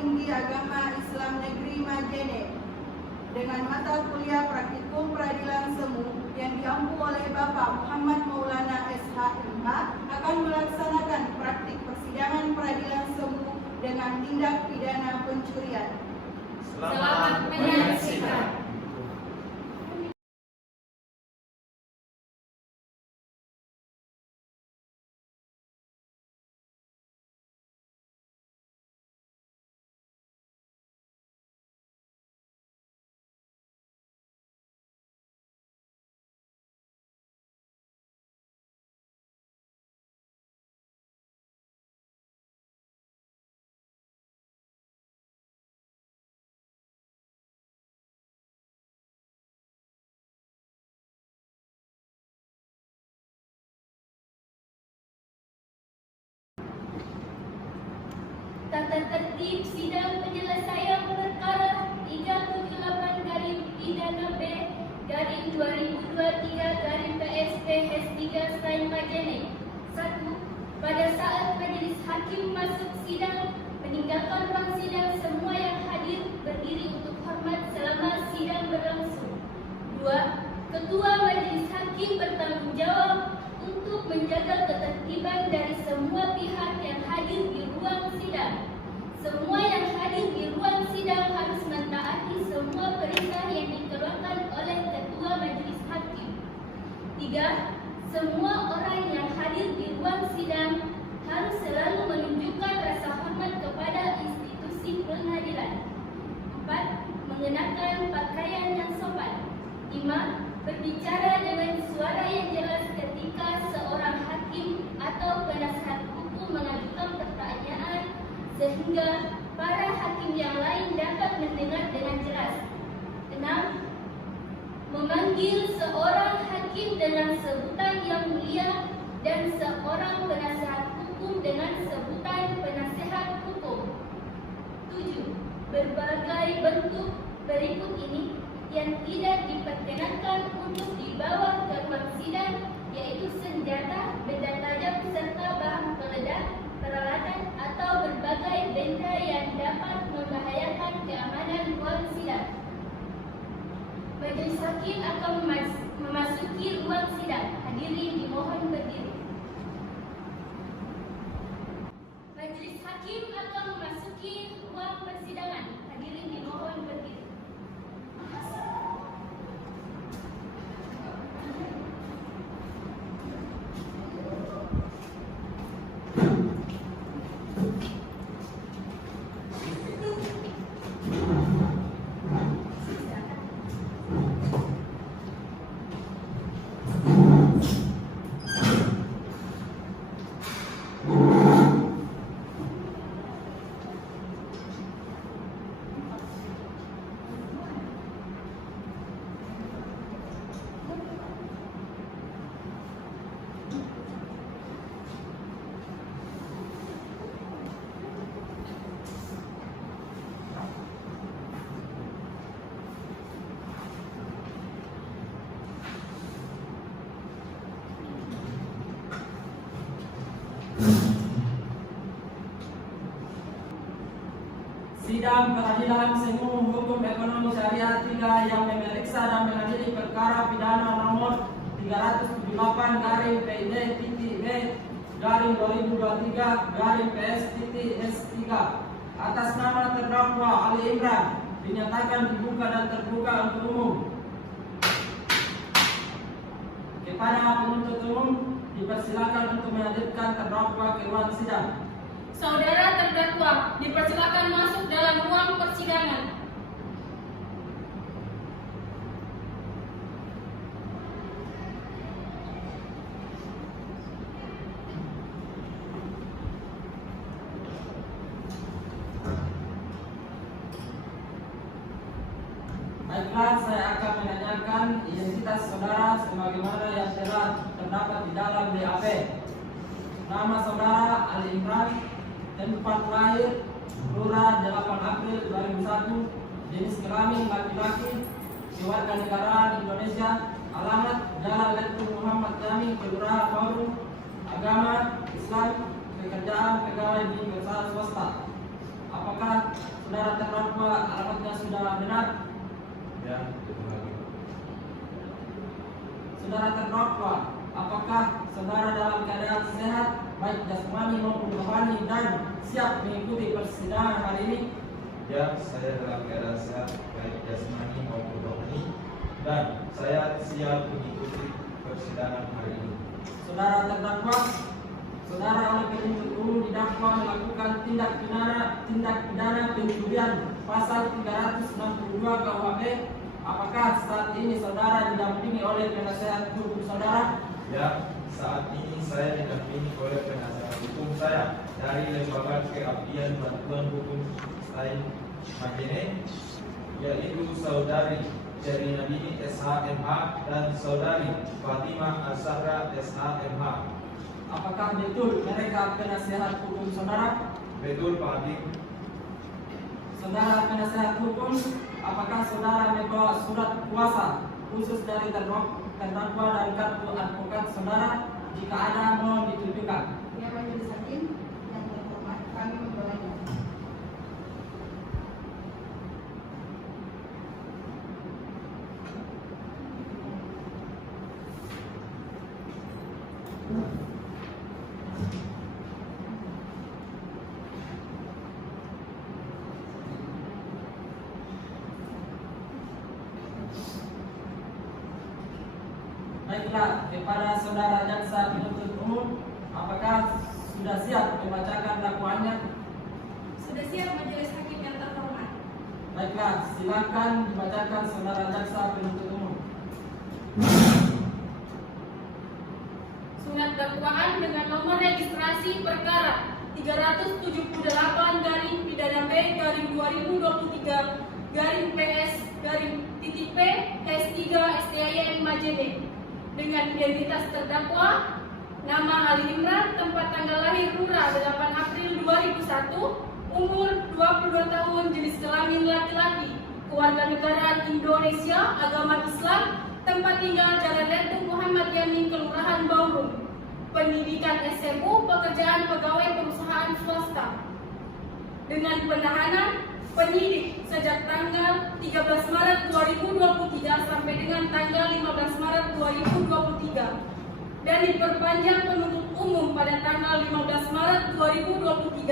Tinggi Agama Islam Negeri Majene dengan mata kuliah Praktikum Peradilan Semu yang diampu oleh Bapak Muhammad Maulana SHMH akan melaksanakan praktik persidangan peradilan semu dengan tindak pidana pencurian. Selamat menyaksikan. Tata tertib sidang penyelesaian perkara 378-B/2023-PSP/3 1. Pada saat majelis hakim masuk sidang, meninggalkan ruang sidang semua yang hadir berdiri untuk hormat selama sidang berlangsung. 2. Ketua majelis hakim bertanggung jawab untuk menjaga ketertiban dari semua pihak yang hadir di ruang sidang. Semua yang hadir di ruang sidang harus mentaati semua perintah yang dikeluarkan oleh Ketua Majelis Hakim. 3. Semua orang yang hadir di ruang sidang harus selalu menunjukkan rasa hormat kepada institusi pengadilan. 4. Mengenakan pakaian yang sopan. 5. Berbicara dengan suara yang jelas ketika seorang hakim atau penasihat hukum mengajukan pertanyaan sehingga para hakim yang lain dapat mendengar dengan jelas. 6. Memanggil seorang hakim dengan sebutan yang mulia dan seorang penasihat hukum dengan sebutan penasihat hukum. 7. Berbagai bentuk berikut ini yang tidak diperkenankan untuk dibawa ke ruang sidang, yaitu senjata, benda tajam, serta bahan peledak, peralatan atau berbagai benda yang dapat membahayakan keamanan ruang sidang. Majelis hakim akan memasuki ruang sidang. Hadirin dimohon berdiri. Majelis hakim akan memasuki ruang persidangan. Hadirin dimohon berdiri. Sidang Peradilan Semu Hukum Ekonomi Syariah 3 yang memeriksa dan mengadili perkara pidana nomor 378-B/2023-PS-S3 atas nama terdakwa Ali Imran dinyatakan dibuka dan terbuka untuk umum. Kepada penuntut umum dipersilakan untuk menghadirkan terdakwa ke ruang sidang. Saudara terdakwa dipersilakan masuk dalam ruang persidangan. Baiklah, saya akan menanyakan identitas saudara sebagaimana yang telah terdapat di dalam BAP. Nama saudara Ali Imran, tempat lahir Kelurahan 8 April 2001, jenis kelamin laki-laki, kewarganegaraan Indonesia, alamat Jalan Letkol Muhammad Jami, Kelurahan Baru, agama Islam, pekerjaan pegawai di perusahaan swasta. apakah saudara terdakwa alamatnya sudah benar? Ya, betul lagi. Saudara terdakwa, apakah saudara dalam keadaan sehat, baik jasmani maupun rohani, dan siap mengikuti persidangan hari ini? Ya, saya dalam keadaan sehat baik jasmani maupun rohani, dan saya siap mengikuti persidangan hari ini. Saudara terdakwa, saudara oleh penuntut umum didakwa melakukan tindak pidana pencurian pasal 362 KUHP. Apakah saat ini saudara didampingi oleh penasehat hukum saudara? Ya, saat ini saya didampingi oleh penasehat hukum saya dari Lembaga Keabdian Bantuan Hukum Selain Majene, yaitu saudari Sherina Bini SHMH dan saudari Fatimah Azhara SHMH. Apakah betul mereka penasehat hukum saudara? Betul, Pak Hakim. Saudara penasehat hukum, apakah saudara membawa surat kuasa khusus dari terdakwa dan kartu advokat saudara? Jika ada, mohon ditunjukkan. Ya, Majelis Hakim yang terhormat, kami membawanya. Baiklah, kepada saudara jaksa penuntut umum, apakah sudah siap membacakan dakwaannya? Sudah siap Majelis Hakim yang terhormat. Baiklah, silakan dibacakan saudara jaksa penuntut umum. Surat dakwaan dengan nomor registrasi perkara 378-2023-PS-PS3-STIN Majene dengan identitas terdakwa nama Ali Imran, tempat tanggal lahir Rura 8 April 2001, umur 22 tahun, jenis kelamin laki-laki, kewarganegaraan Indonesia, agama Islam, tempat tinggal Jalan Letung Muhammad Yamin, Kelurahan Baurum, pendidikan SMU, pekerjaan pegawai perusahaan swasta. Dengan penahanan penyidik sejak tanggal 13 Maret 2023 sampai dengan tanggal 15 Maret 2023 dan diperpanjang penuntut umum pada tanggal 15 Maret 2023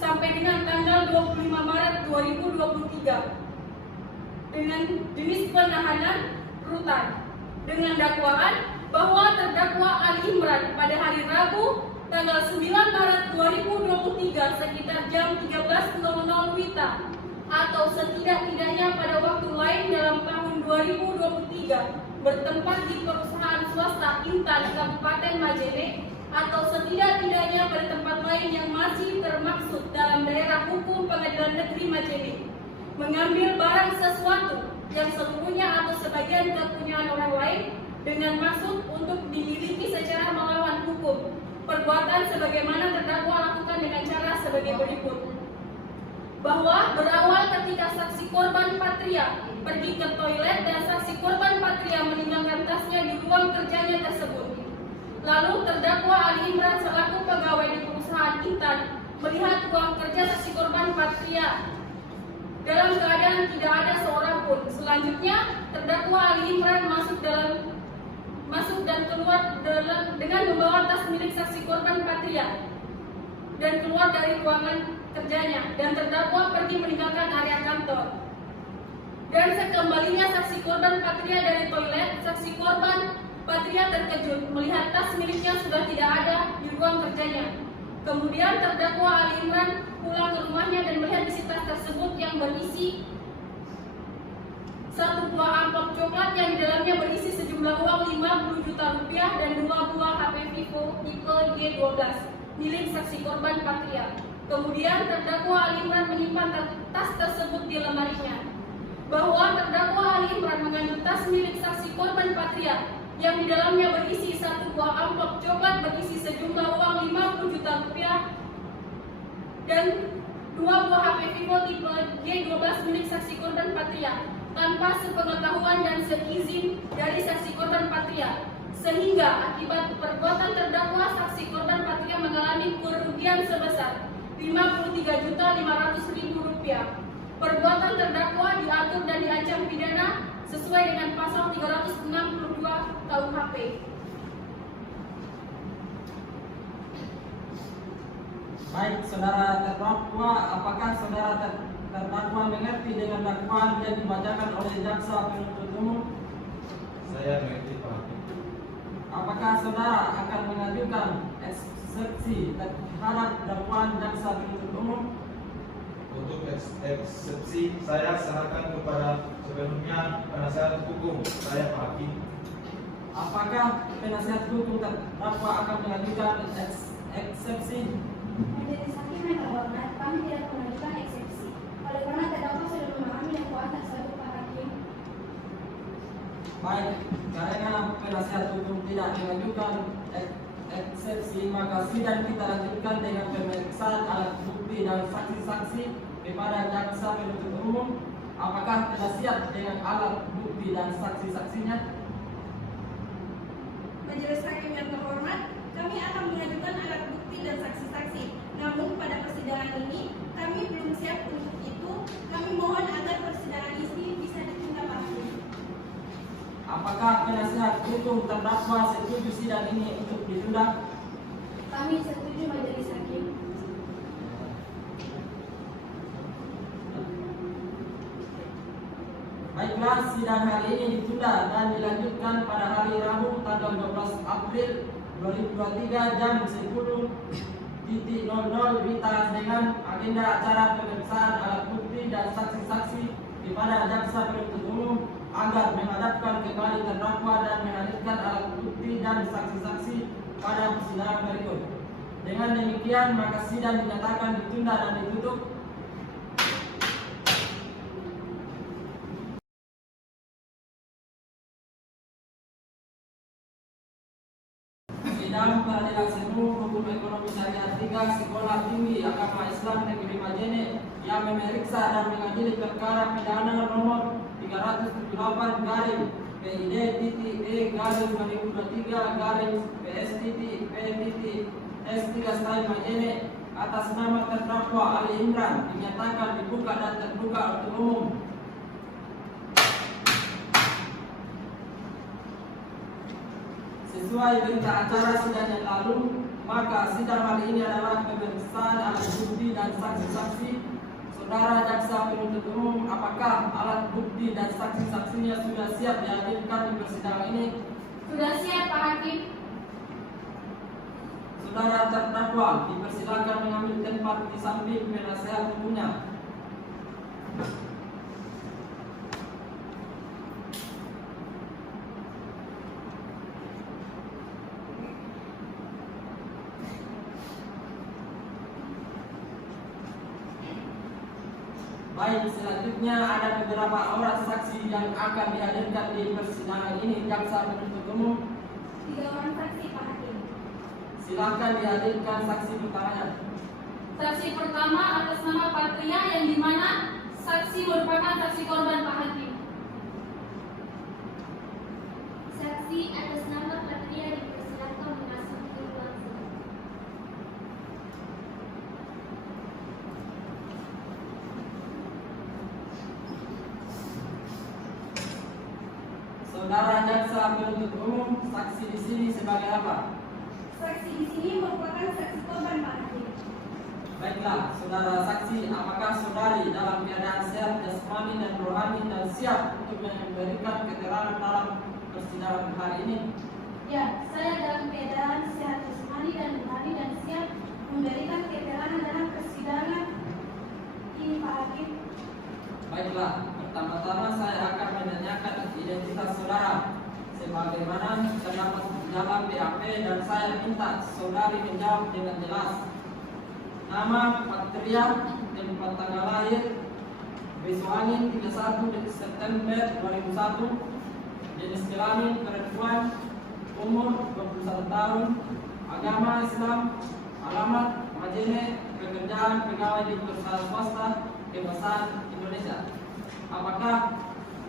sampai dengan tanggal 25 Maret 2023 dengan jenis penahanan rutan dengan dakwaan bahwa terdakwa Ali Imran pada hari Rabu tanggal 9 Maret 2023 sekitar jam 13.00 WITA atau setidak-tidaknya pada waktu lain dalam tahun 2023 bertempat di perusahaan swasta Intan Kabupaten Majene atau setidak-tidaknya pada tempat lain yang masih termaksud dalam daerah hukum Pengadilan Negeri Majene, mengambil barang sesuatu yang seluruhnya atau sebagian kepunyaan orang lain dengan maksud untuk dimiliki secara melawan hukum. Perbuatan sebagaimana terdakwa lakukan dengan cara sebagai berikut. Bahwa berawal ketika saksi korban Patria pergi ke toilet dan saksi korban Patria meninggalkan tasnya di ruang kerjanya tersebut. Lalu terdakwa Ali Imran selaku pegawai di perusahaan Intan melihat ruang kerja saksi korban Patria dalam keadaan tidak ada seorang pun. Selanjutnya terdakwa Ali Imran masuk dan keluar dengan membawa tas milik saksi korban Patria dan keluar dari ruangan kerjanya, dan terdakwa pergi meninggalkan area kantor. Dan sekembalinya saksi korban Patria dari toilet, saksi korban Patria terkejut melihat tas miliknya sudah tidak ada di ruang kerjanya. Kemudian terdakwa Ali Imran pulang ke rumahnya dan melihat isi tas tersebut yang berisi satu buah amplop coklat yang di dalamnya berisi sejumlah uang 50 juta rupiah dan 2 buah HP Vivo tipe G12 milik saksi korban Patria. Kemudian terdakwa Ali Imran menyimpan tas tersebut di lemarinya. Bahwa terdakwa Ali Imran mengambil tas milik saksi korban Patria yang di dalamnya berisi satu buah amplop coklat berisi sejumlah uang 50 juta rupiah dan 2 buah HP Vivo tipe G12 milik saksi korban Patria tanpa sepengetahuan dan seizin dari saksi korban Patria, sehingga akibat perbuatan terdakwa saksi korban Patria mengalami kerugian sebesar Rp53.500.000. Perbuatan terdakwa diatur dan diancam pidana sesuai dengan pasal 362 KUHP. Baik, saudara terdakwa, apakah saudara terdakwa mengerti dengan dakwaan yang dibacakan oleh jaksa penuntut umum? Saya mengerti Pak Hakim. Apakah saudara akan mengajukan eksepsi terhadap dakwaan jaksa penuntut umum? Untuk eksepsi saya serahkan kepada sepenuhnya penasihat hukum saya Pak Hakim. Apakah penasihat hukum terdakwa akan mengajukan eksepsi? Majelis Hakim yang terhormat, kami tidak mengajukan eksepsi. Oleh karena terdakwa sudah memahami dakwaan tersebut, Pak Hakim. Baik, karena penasihat hukum tidak mengajukan eksepsi, maka sidang kita lanjutkan dengan pemeriksaan alat bukti dan saksi-saksi kepada jaksa penuntut umum. Apakah telah siap dengan alat bukti dan saksi-saksinya? Majelis Hakim yang terhormat, kami akan mengajukan alat bukti dan saksi-saksi. Namun pada persidangan ini kami belum siap untuk itu. Kami mohon agar persidangan ini bisa ditunda, Pak Hakim. Apakah penasihat hukum terdakwa setuju sidang ini untuk ditunda? Kami setuju, Majelis Hakim. Baiklah, sidang hari ini ditunda dan dilanjutkan pada hari Rabu tanggal 12 April 2023 jam 10.00 WITA dengan agenda acara pemeriksaan alat bukti dan saksi-saksi kepada jaksa penuntut umum agar menghadapkan kembali terdakwa dan menghadirkan alat bukti dan saksi-saksi pada persidangan berikut. Dengan demikian, maka sidang dinyatakan ditunda dan ditutup. Sidang Peradilan Semu Hukum Ekonomi Syariah 3 Sekolah Tinggi Agama Islam Negeri Majene yang memeriksa dan mengadili perkara pidana nomor 378 garing PID-E garing 2023 garing PS-P-S3 Majene atas nama terdakwa Ali Imran dinyatakan dibuka dan terbuka untuk umum. Sesuai berita acara sidang yang lalu, maka sidang hari ini adalah pemeriksaan alat bukti dan saksi-saksi. Saudara jaksa penuntut umum, apakah alat bukti dan saksi-saksinya sudah siap dihadirkan di persidangan ini? Sudah siap, Pak Hakim. Saudara terdakwa dipersilakan mengambil tempat di samping penasihat hukumnya. Baik, selanjutnya ada beberapa orang saksi yang akan dihadirkan di persidangan ini jaksa penuntut umum. 3 orang saksi, Pak Hakim. Silakan dihadirkan saksi pertamanya. Saksi pertama atas nama Patria yang dimana saksi merupakan saksi korban, Pak Hakim. Saksi atas nama Patria dipersilakan memasuki ruang sidang. Saudara jaksa penuntut umum, saksi di sini sebagai apa? Saksi di sini merupakan saksi korban, Pak Hakim. Baiklah, saudara saksi, apakah saudari dalam keadaan sehat jasmani dan rohani dan siap untuk memberikan keterangan dalam persidangan hari ini? Ya, saya dalam keadaan sehat jasmani dan rohani dan siap memberikan keterangan dalam persidangan ini, Pak Hakim. Baiklah, pertama-tama saya akan menanyakan identitas saudara sebagaimana terdapat dalam BAP dan saya minta saudari menjawab dengan jelas. Nama Patria, tempat tanggal lahir besok angin 31 September 2001, jenis kelamin perempuan, umur 21 tahun, agama Islam, alamat Majene, pekerjaan pegawai di perusahaan swasta, kebahasaan Indonesia. Apakah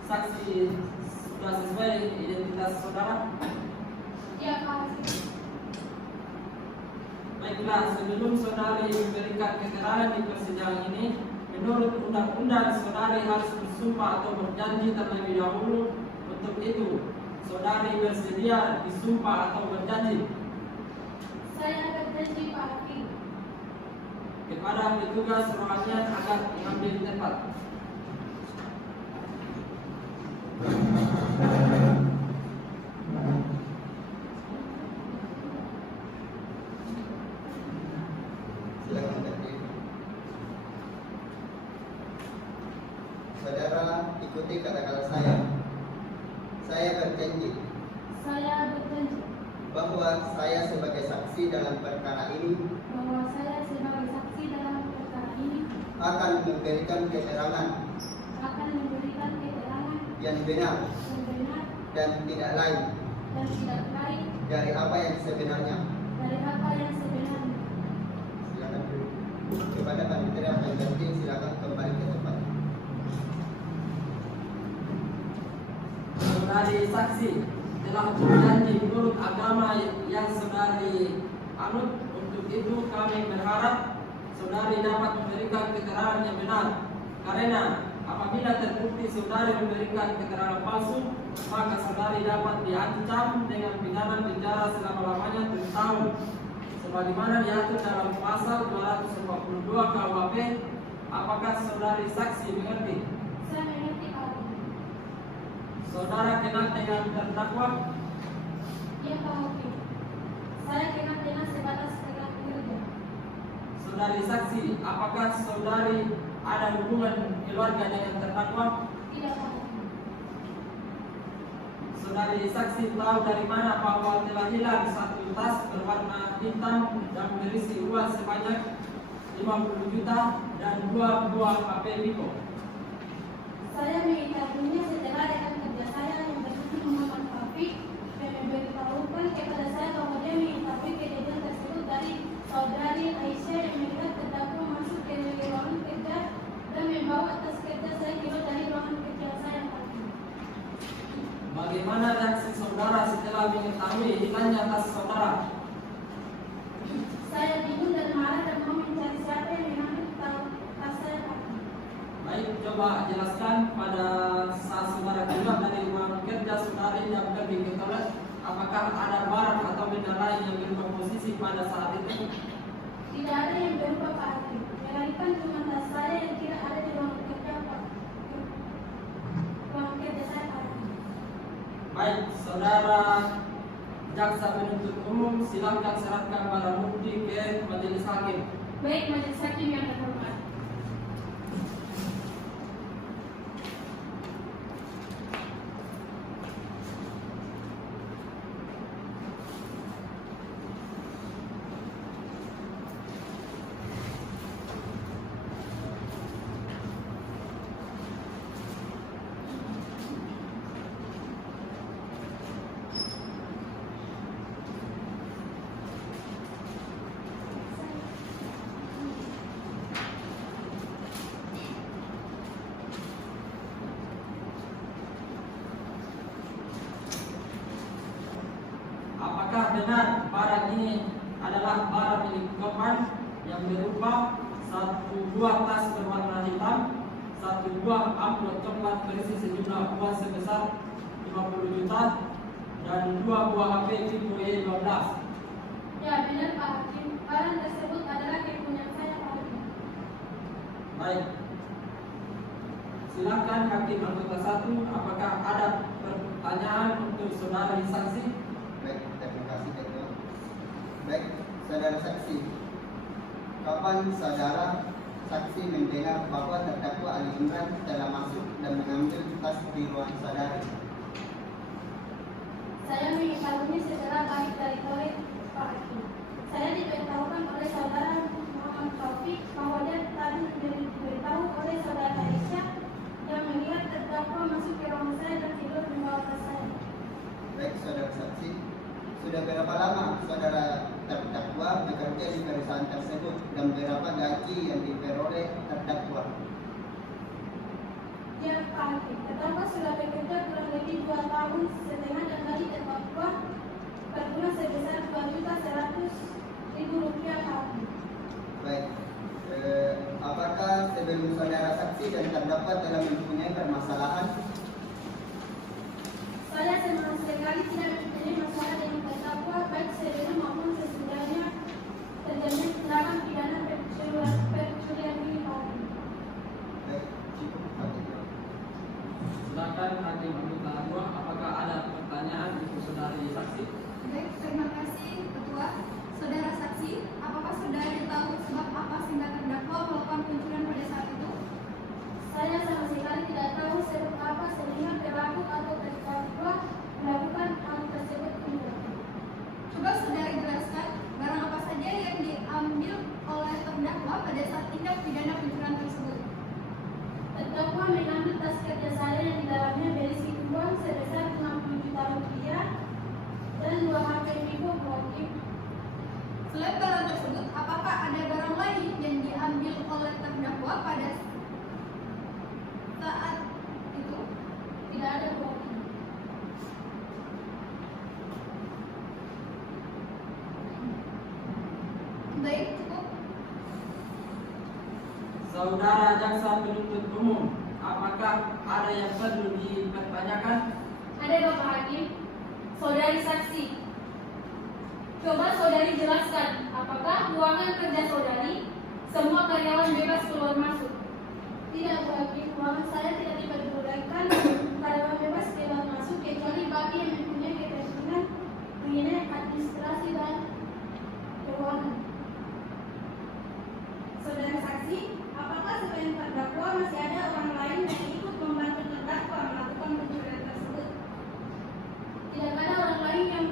saksi sudah sesuai identitas saudara? Ya, Pak Hakim. Baik, apabila sebelum saudari memberikan keterangan di persidangan ini, menurut undang-undang saudari harus bersumpah atau berjanji terlebih dahulu. Untuk itu, saudari bersedia disumpah atau berjanji? Saya berjanji Pak Hakim. Kepada petugas ruangan agar mengambil tempat. Silakan berdiri. Saudara ikuti kata-kata saya. Saya berjanji Saya berjanji bahwa saya sebagai saksi dalam perkara ini bahwa saya sebagai saksi dalam perkara ini akan memberikan keterangan akan memberikan keterangan yang benar yang benar dan tidak lain dan tidak lain dari apa yang sebenarnya. dari apa yang sebenarnya. Silakan duduk. Kepada panitia pengganti silakan kembali ke tempat. Saudari saksi telah berjanji menurut agama yang saudari anut. Untuk itu kami berharap saudari dapat memberikan keterangan yang benar. Karena apabila terbukti saudari memberikan keterangan palsu, maka saudari dapat diancam dengan pidana penjara selama-lamanya 7 tahun. Sebagaimana diatur dalam pasal 242 KUHP. Apakah saudari saksi mengerti? Saya mengerti Pak Hakim. Saudara kenal dengan terdakwa? Ya Pak Hakim. Saya kenal dengan sebatas rekan kerja. Saudari saksi, apakah saudari ada hubungan keluarga dengan terdakwa? Tidak Pak Hakim. Saudari saksi tahu dari mana bahwa telah hilang satu tas berwarna hitam dan berisi uang sebanyak 50 juta dan 2 buah HP Vivo? Saya mengetahuinya setelah rekan kerja saya yang bernama Muhammad Taufik dan memberitahukan kepada saya bahwa dia mengetahui kejadian tersebut dari saudari Aisyah yang melihat terdakwa masuk ke ruangan kerja dan membawa tas kerja saya keluar dari ruangan kerja saya. Bagaimana reaksi saudara setelah mengetahui hilangnya tas saudara? Saya bingung dan marah dan mau mencari siapa yang mengambil tas saya. Baik, coba jelaskan pada saat saudara keluar dari ruangan kerja saudari yang pergi ke toilet, apakah ada barang atau benda lain yang berubah posisi pada saat itu? Tidak ada yang berubah Pak Hakim. Melainkan cuma tas saya yang tidak ada di ruangan kerja Pak. Ruangan kerja saya Pak Hakim. Baik, saudara jaksa penuntut umum, silakan serahkan barang bukti ke majelis hakim. Baik, majelis hakim yang terhormat. Apakah benar barang ini adalah barang milik korban yang berupa 1 buah tas berwarna hitam, 1 buah amplop coklat berisi sejumlah uang sebesar 50 juta, dan 2 buah HP Vivo Y12? Ya benar Pak Hakim. Barang tersebut adalah kepunyaan saya Pak Hakim. Baik, silakan hakim anggota 1. Apakah ada pertanyaan untuk saudari saksi? Baik, terima kasih Ketua. Baik, saudara saksi. Kapan saudara saksi mendengar bahwa terdakwa Ali Imran telah masuk dan mengambil tas di ruang saudari? Saya mengetahuinya setelah balik dari toilet Pak Hakim. Saya diberitahukan oleh saudara Muhammad Taufik bahwa dia tadi diberitahu oleh saudara Aisyah yang melihat terdakwa masuk ke ruang saya dan tidur membawa tas saya. Baik, saudara saksi. Sudah berapa lama saudara terdakwa bekerja di perusahaan tersebut dan berapa gaji yang diperoleh terdakwa? Ya Pak Hakim, terdakwa sudah bekerja kurang lebih 2 tahun setengah dan gaji terdakwa per bulan sebesar 2.100.000 Rupiah hakim. Baik. Apakah sebelum saudara saksi dan terdakwa telah mempunyai permasalahan? Saya sama sekali tidak mempunyai masalah dengan terdakwa baik sebelum maupun sesudahnya terjadi pelanggaran pidana percurian diri hakim. Baik, cukup hakim. Silakan hakim anggota 2. Apakah ada pertanyaan untuk saudari saksi? Baik, terima kasih Ketua. Saudara saksi, apakah saudara tahu sebab apa sehingga terdakwa melakukan pencurian pada saat itu? Saya sama sekali tidak tahu sebab apa sehingga pelaku atau terdakwa melakukan hal tersebut. Coba saudara jelaskan barang apa saja yang diambil oleh terdakwa pada saat tindak pidana pencurian tersebut. Terdakwa mengambil tas kerja saya yang di dalamnya berisi uang sebesar 60 juta rupiah dan 2 HP Vivo Proactive. Selain barang tersebut, apakah ada barang lain yang diambil oleh terdakwa pada saat itu? Tidak ada bukti. Baik, cukup. Saudara jaksa penuntut umum, apakah ada yang perlu dipertanyakan? Ada Bapak Hakim. Saudari saksi, coba saudari jelaskan apakah ruangan kerja saudari semua karyawan bebas keluar masuk? Tidak Bu Hakim, ruangan saya tidak diperbolehkan karyawan bebas keluar masuk kecuali bagi yang mempunyai kepentingan mengenai administrasi dan keuangan. Saudara saksi, apakah selain terdakwa masih ada orang lain yang ikut membantu terdakwa melakukan pencurian tersebut? Tidak ada orang lain yang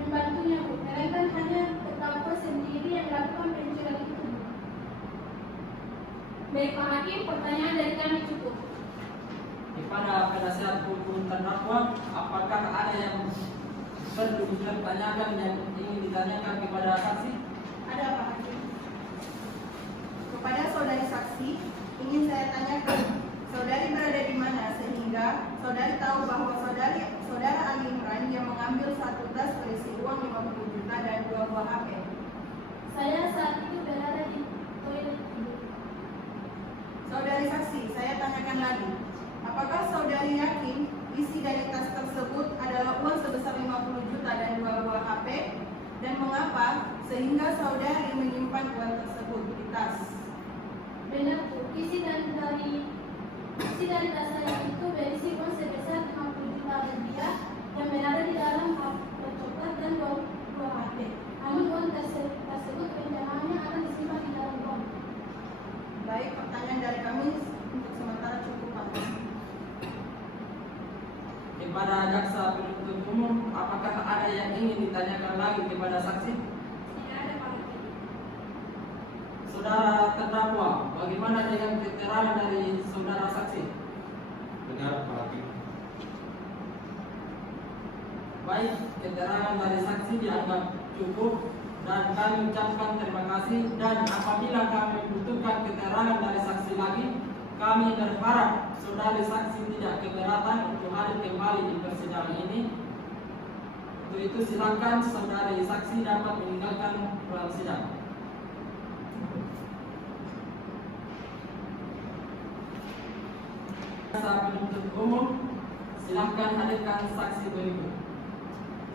membantunya Bu, melainkan hanya terdakwa sendiri yang melakukan pencurian itu. Baik Pak Hakim, pertanyaan dari kami cukup. Kepada penasihat hukum terdakwa, apakah ada yang perlu dipertanyakan yang ingin ditanyakan kepada saksi? Ada Pak Hakim. Kepada saudari saksi, ingin saya tanyakan, saudari berada di mana sehingga saudari tahu bahwa saudara Ali Imran yang mengambil satu tas berisi uang 50 juta dan 2 buah HP. Saya saat itu berada di toilet ibu. Saudari saksi, saya tanyakan lagi, apakah saudari yakin isi dari tas tersebut adalah uang sebesar 50 juta dan 2 buah HP? Dan mengapa sehingga saudari menyimpan uang tersebut di tas? Benar Bu, isi dari tas saya itu berisi uang sebesar 50 juta rupiah yang berada di dalam amplop coklat dan 2 HP. Namun uang tersebut rencananya akan disimpan di dalam uang. Baik, pertanyaan dari kami untuk sementara cukup Pak. Kepada jaksa penuntut umum, apakah ada yang ingin ditanyakan lagi kepada saksi? Tidak ada Pak Hakim. Saudara terdakwa, bagaimana dengan keterangan dari saudara saksi? Benar Pak Hakim. Baik, keterangan dari saksi dianggap cukup dan kami ucapkan terima kasih. Dan apabila kami membutuhkan keterangan dari saksi lagi, kami berharap saudari saksi tidak keberatan untuk hadir kembali di persidangan ini. Untuk itu silakan saudari saksi dapat meninggalkan ruang sidang. Jaksa penuntut umum, silakan hadirkan saksi berikut.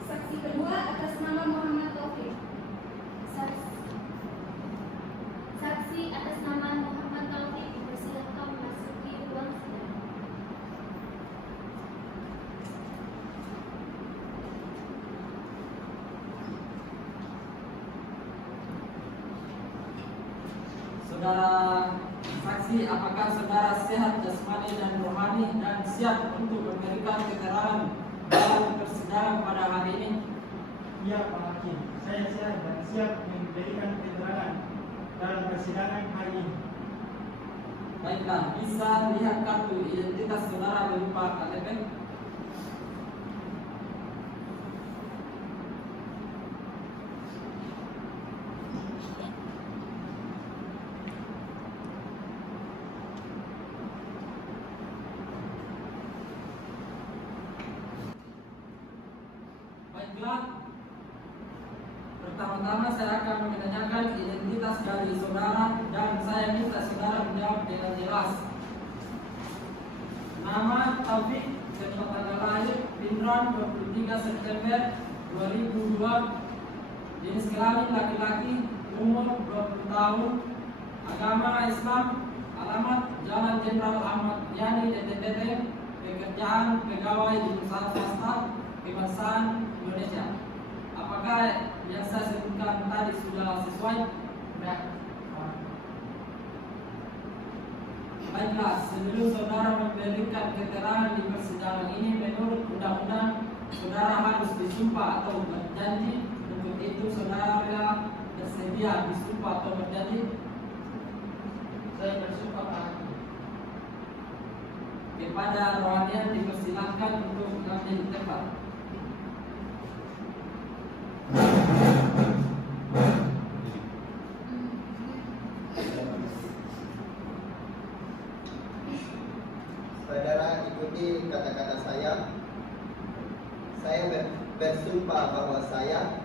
Saksi kedua atas nama Muhammad Taufik. Saksi atas nama Muhammad Taufik dipersilakan memasuki ruang sidang. Saudara saksi, apakah saudara sehat jasmani dan rohani dan siap untuk memberikan keterangan dalam persidangan pada hari ini? Ya Pak Hakim, saya sehat dan siap memberikan keterangan dalam persidangan hari ini. Baiklah, bisa lihat kartu identitas saudara berupa KTP? Baiklah, Pertama-tama saya akan menanyakan identitas dari saudara dan saya minta saudara menjawab dengan jelas. Nama Taufik, tempat tanggal lahir Pinran 23 September 2002, jenis kelamin laki-laki, umur 20 tahun, agama Islam, alamat Jalan Jenderal Ahmad Yani DTPT, pekerjaan pegawai di perusahaan swasta, kebangsaan Indonesia. Apakah yang saya sebutkan tadi sudah sesuai? Tidak. Baiklah, sebelum saudara memberikan keterangan di persidangan ini, menurut undang-undang saudara harus disumpah atau berjanji. Untuk itu saudara bersedia disumpah atau berjanji? Saya bersumpah Pak Hakim. Kepada rohanian dipersilahkan untuk mengambil tempat. Saudara ikuti kata-kata saya. Saya bersumpah bahwa saya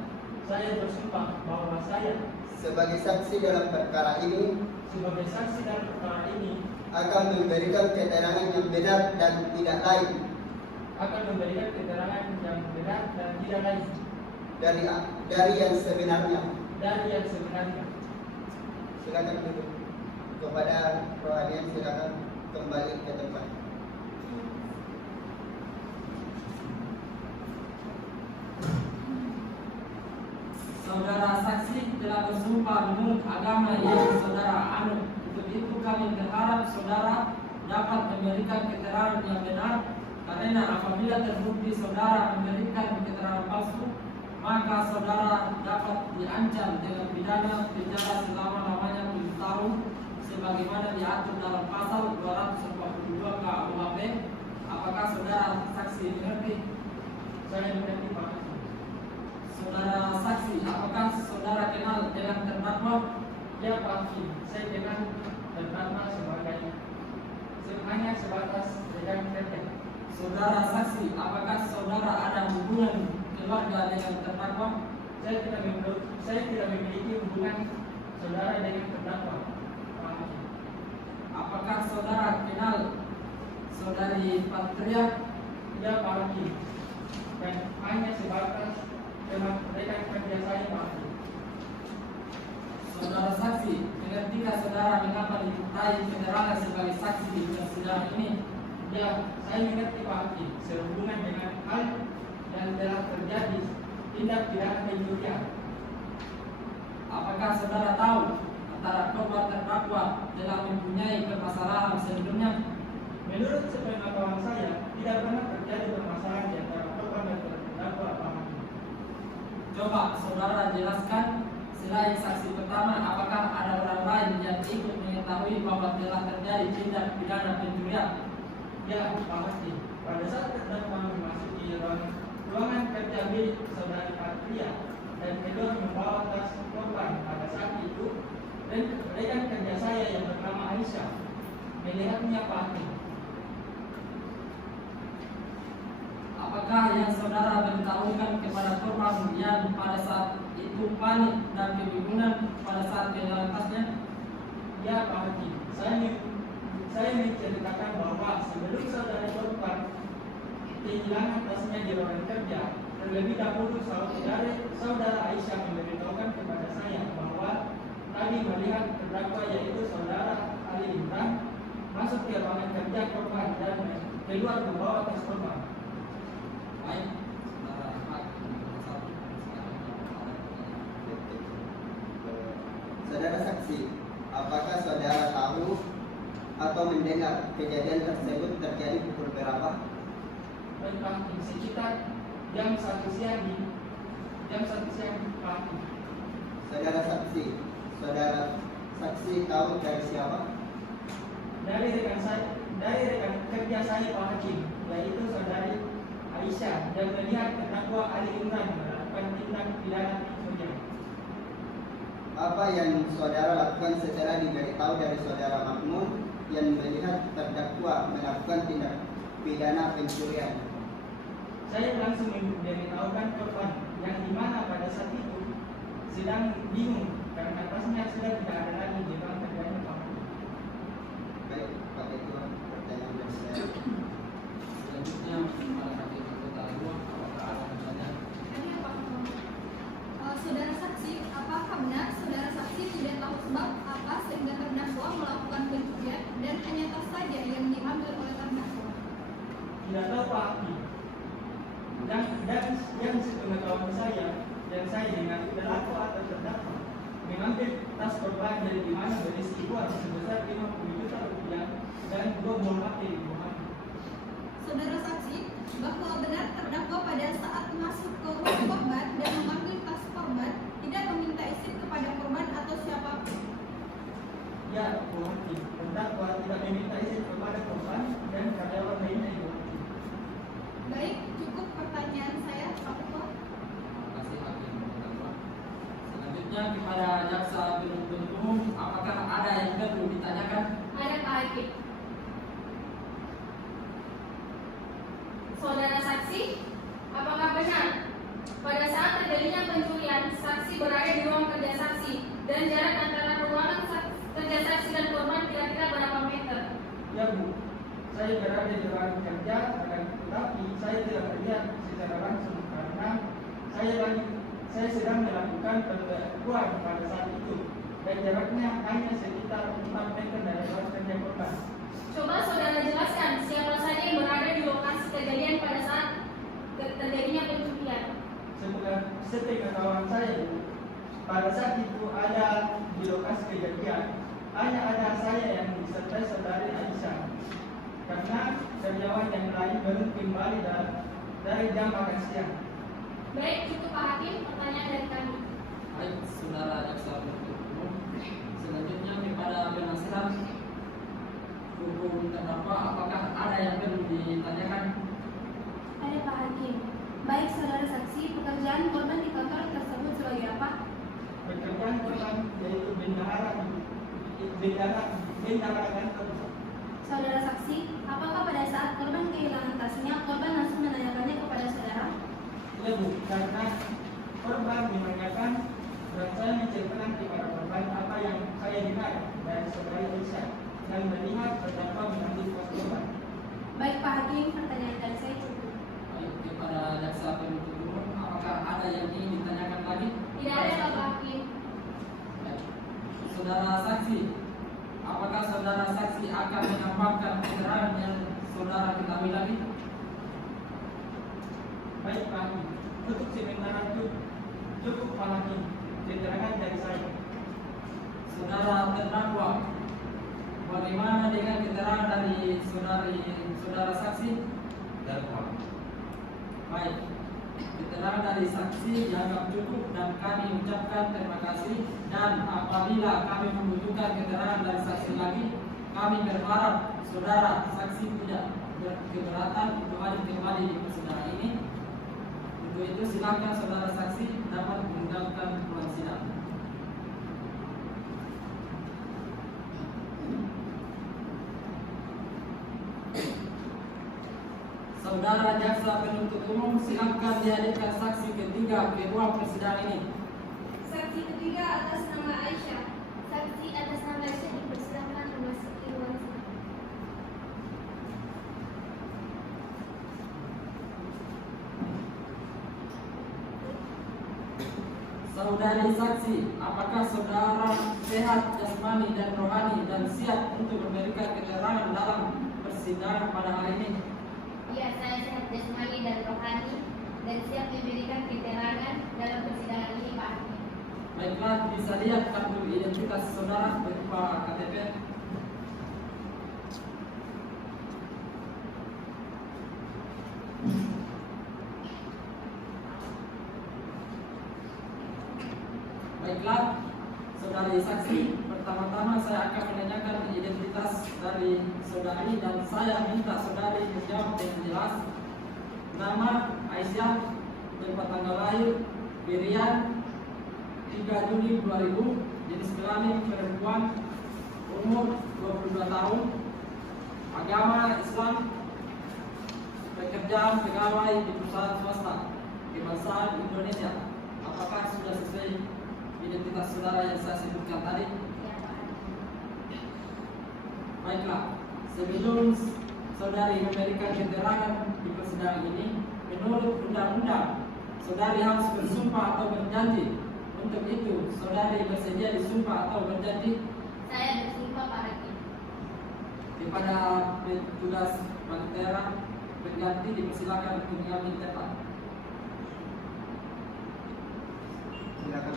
bersumpah bahwa saya sebagai saksi dalam perkara ini sebagai saksi dalam perkara ini akan memberikan keterangan yang benar dan tidak lain akan memberikan keterangan yang benar dan tidak lain dari yang sebenarnya. Silakan duduk. Kepada rohanian silakan kembali ke tempat. Saudara saksi telah bersumpah menurut agama yang saudara anut. Untuk itu kami berharap saudara dapat memberikan keterangan yang benar, karena apabila terbukti saudara memberikan keterangan palsu, maka saudara dapat diancam dengan pidana penjara selama-lamanya 7 tahun sebagaimana diatur dalam pasal 242 KUHP. Apakah saudara saksi mengerti? Saya mengerti Pak Hakim. Saudara saksi, apakah saudara kenal dengan terdakwa? Ya Pak Hakim, saya kenal terdakwa hanya sebatas rekan kerja. Saudara saksi, apakah saudara ada hubungan keluarga dengan terdakwa? Saya tidak memiliki hubungan saudara dengan terdakwa, Pak Hakim. Apakah saudara kenal saudari Patria? Ya Pak Hakim, dan hanya sebatas teman rekan kerja saya Pak Hakim. Saudara saksi, mengertikah saudara mengapa dimintai keterangan sebagai saksi di persidangan ini? Ya, saya mengerti Pak Hakim sehubungan dengan hal yang telah terjadi tindak pidana pencurian. Apakah saudara tahu antara korban terdakwa telah mempunyai permasalahan sebelumnya? Menurut sepengetahuan saya, tidak pernah terjadi permasalahan di antara korban dan terdakwa Pak Hakim. Coba saudara jelaskan, selain saksi pertama, apakah ada orang lain yang ikut mengetahui bahwa telah terjadi tindak pidana pencurian? Ya, Pak Hakim, pada saat terdakwa memasuki ruangan kerja milik saudari Patria dan kedua membawa tas korban pada saat itu, dan rekan kerja saya yang bernama Aisyah melihatnya Pak Hakim. Apakah yang saudara beritahukan kepada korban yang pada saat itu panik dan kebingungan pada saat kehilangan tasnya? Ya Pak Hakim, saya menceritakan bahwa sebelum saudara korban kehilangan tasnya di ruangan kerja, terlebih dahulu saudara Aisyah memberitahukan kepada saya bahwa tadi melihat terdakwa yaitu saudara Ali Imran masuk ke ruangan kerja korban dan keluar membawa tas korban. Baik, Saudara saksi, apakah saudara tahu atau mendengar kejadian tersebut terjadi pukul berapa? Baik Pak Hakim, sekitar jam 1 siang Pak Hakim. Saudara saksi tahu dari siapa? Dari rekan kerja saya Pak Hakim, yaitu saudari Aisyah, dan melihat terdakwa Ali Imran melakukan tindak pidana pencurian. Apa yang saudara lakukan setelah diberitahu dari saudara Makmun yang melihat terdakwa melakukan tindak pidana pencurian? Saya langsung memberitahukan korban yang dimana pada saat itu sedang bingung karena atasnya sudah tidak ada lagi di dalam kerjanya Pak. Baik, Pak Ketua, pertanyaan dari saya. Selanjutnya pada hakim anggota 2, apakah ada pertanyaan? Ada Pak Ketua. Saudara saksi, apakah benar saudara saksi tidak tahu sebab apa sehingga terdakwa melakukan pencurian dan hanya tas saja yang diambil oleh terdakwa? Tidak tahu Pak Hakim. Dan yang sepengetahuan saya, yang saya dengar pelaku atau terdakwa mengambil tas korban dari di mana berisi uang sebesar 50 juta rupiah dan 2 buah HP di rumah. Saudara saksi, bahwa benar terdakwa pada saat masuk ke rumah korban dan mengambil tas korban tidak meminta izin kepada korban atau siapapun. Ya, Bu Hakim, terdakwa tidak meminta izin kepada korban dan karyawan lainnya, Bu Hakim. Baik, cukup pertanyaan saya, Pak Ketua. Terima kasih hakim anggota 2. Selanjutnya kepada jaksa penuntut umum, apakah ada yang perlu ditanyakan? Ada Pak Hakim. Saudara saksi, apakah benar pada saat terjadinya pencurian, saksi berada di ruang kerja saksi dan jarak antara ruangan kerja saksi dan korban kira-kira berapa meter? Ya Bu, saya berada di ruang kerja, tetapi saya tidak melihat secara langsung karena saya sedang melakukan pengakuan pada saat itu dan jaraknya hanya sekitar 4 meter dari ruang kerja korban. Coba saudara jelaskan siapa saja yang berada di lokasi kejadian pada saat terjadinya pencurian. Sepengetahuan saya Bu, pada saat itu ada di lokasi kejadian hanya ada saya yang disertai saudari Aisyah karena karyawan yang lain baru kembali dari jam makan siang. Baik, cukup Pak Hakim, pertanyaan dari kami. Baik, saudara jaksa penuntut umum. Selanjutnya kepada penasihat hukum terdakwa, apakah ada yang perlu ditanyakan? Ada Pak Hakim. Baik saudara saksi, pekerjaan korban di kantor tersebut sebagai apa? Pekerjaan korban yaitu bendahara kantor. Saudara saksi, apakah pada saat korban kehilangan tasnya, korban langsung menanyakannya kepada saudara? Ya Bu, karena korban menanyakan dan saya menceritakan kepada korban apa yang saya dengar dari saudari Aisyah dan melihat terdakwa mengambil tas korban. Baik Pak Hakim, pertanyaan dari saya cukup. Baik, kepada jaksa penuntut umum, apakah ada yang ingin ditanyakan lagi? Tidak ada Pak Hakim. Baik. Saudara saksi, apakah saudara saksi akan menyampaikan keterangan yang saudara ketahui lagi? Baik Pak Hakim, untuk sementara itu cukup Pak Hakim, keterangan dari saya. Saudara terdakwa, bagaimana dengan keterangan dari saudara saksi? Dan Baik, keterangan dari saksi dianggap cukup dan kami ucapkan terima kasih. Dan apabila kami membutuhkan keterangan dari saksi lagi, kami berharap saudara saksi tidak berkeberatan untuk hadir kembali di persidangan ini. Untuk itu silakan saudara saksi dapat meninggalkan ruang sidang. Saudara jaksa penuntut umum, silakan dihadirkan saksi ketiga ke ruang persidangan ini. Saksi ketiga atas nama Aisyah. Saksi atas nama Aisyah dipersilakan memasuki ruang sidang. Saudari saksi, apakah saudara sehat jasmani dan rohani dan siap untuk memberikan keterangan dalam persidangan pada hari ini? Ya, saya sehat jasmani dan rohani dan siap memberikan keterangan dalam persidangan ini, Pak Hakim. Baiklah, bisa lihat kartu identitas saudara berupa KTP. Baiklah, saudari saksi, pertama-tama saya akan menanyakan identitas dari saudari dan saya minta saudari menjawab dengan jelas. Nama Aisyah, tempat tanggal lahir Birian 3 Juni 2000, jenis kelamin perempuan, umur 22 tahun, agama Islam, pekerjaan pegawai di perusahaan swasta, kebangsaan Indonesia. Apakah sudah sesuai identitas saudara yang saya sebutkan tadi? Ya, Pak Hakim. Baiklah, sebelum saudari memberikan keterangan di persidangan ini, menurut undang-undang, saudari harus bersumpah atau berjanji. Untuk itu, saudari bersedia disumpah atau berjanji? Saya bersumpah, Pak Hakim. Kepada petugas Panitera pengganti dipersilakan untuk mengambil tempat. Silakan.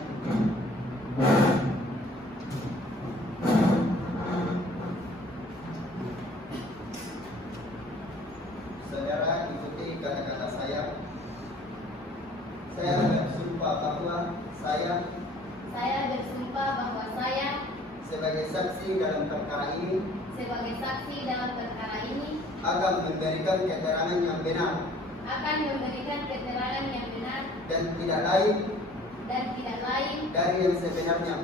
Saudara ikuti kata-kata saya. Saya bersumpah bahwa saya bersumpah bahwa saya sebagai saksi dalam perkara ini sebagai saksi dalam perkara ini akan memberikan keterangan yang benar akan memberikan keterangan yang benar dan tidak lain dari yang sebenarnya.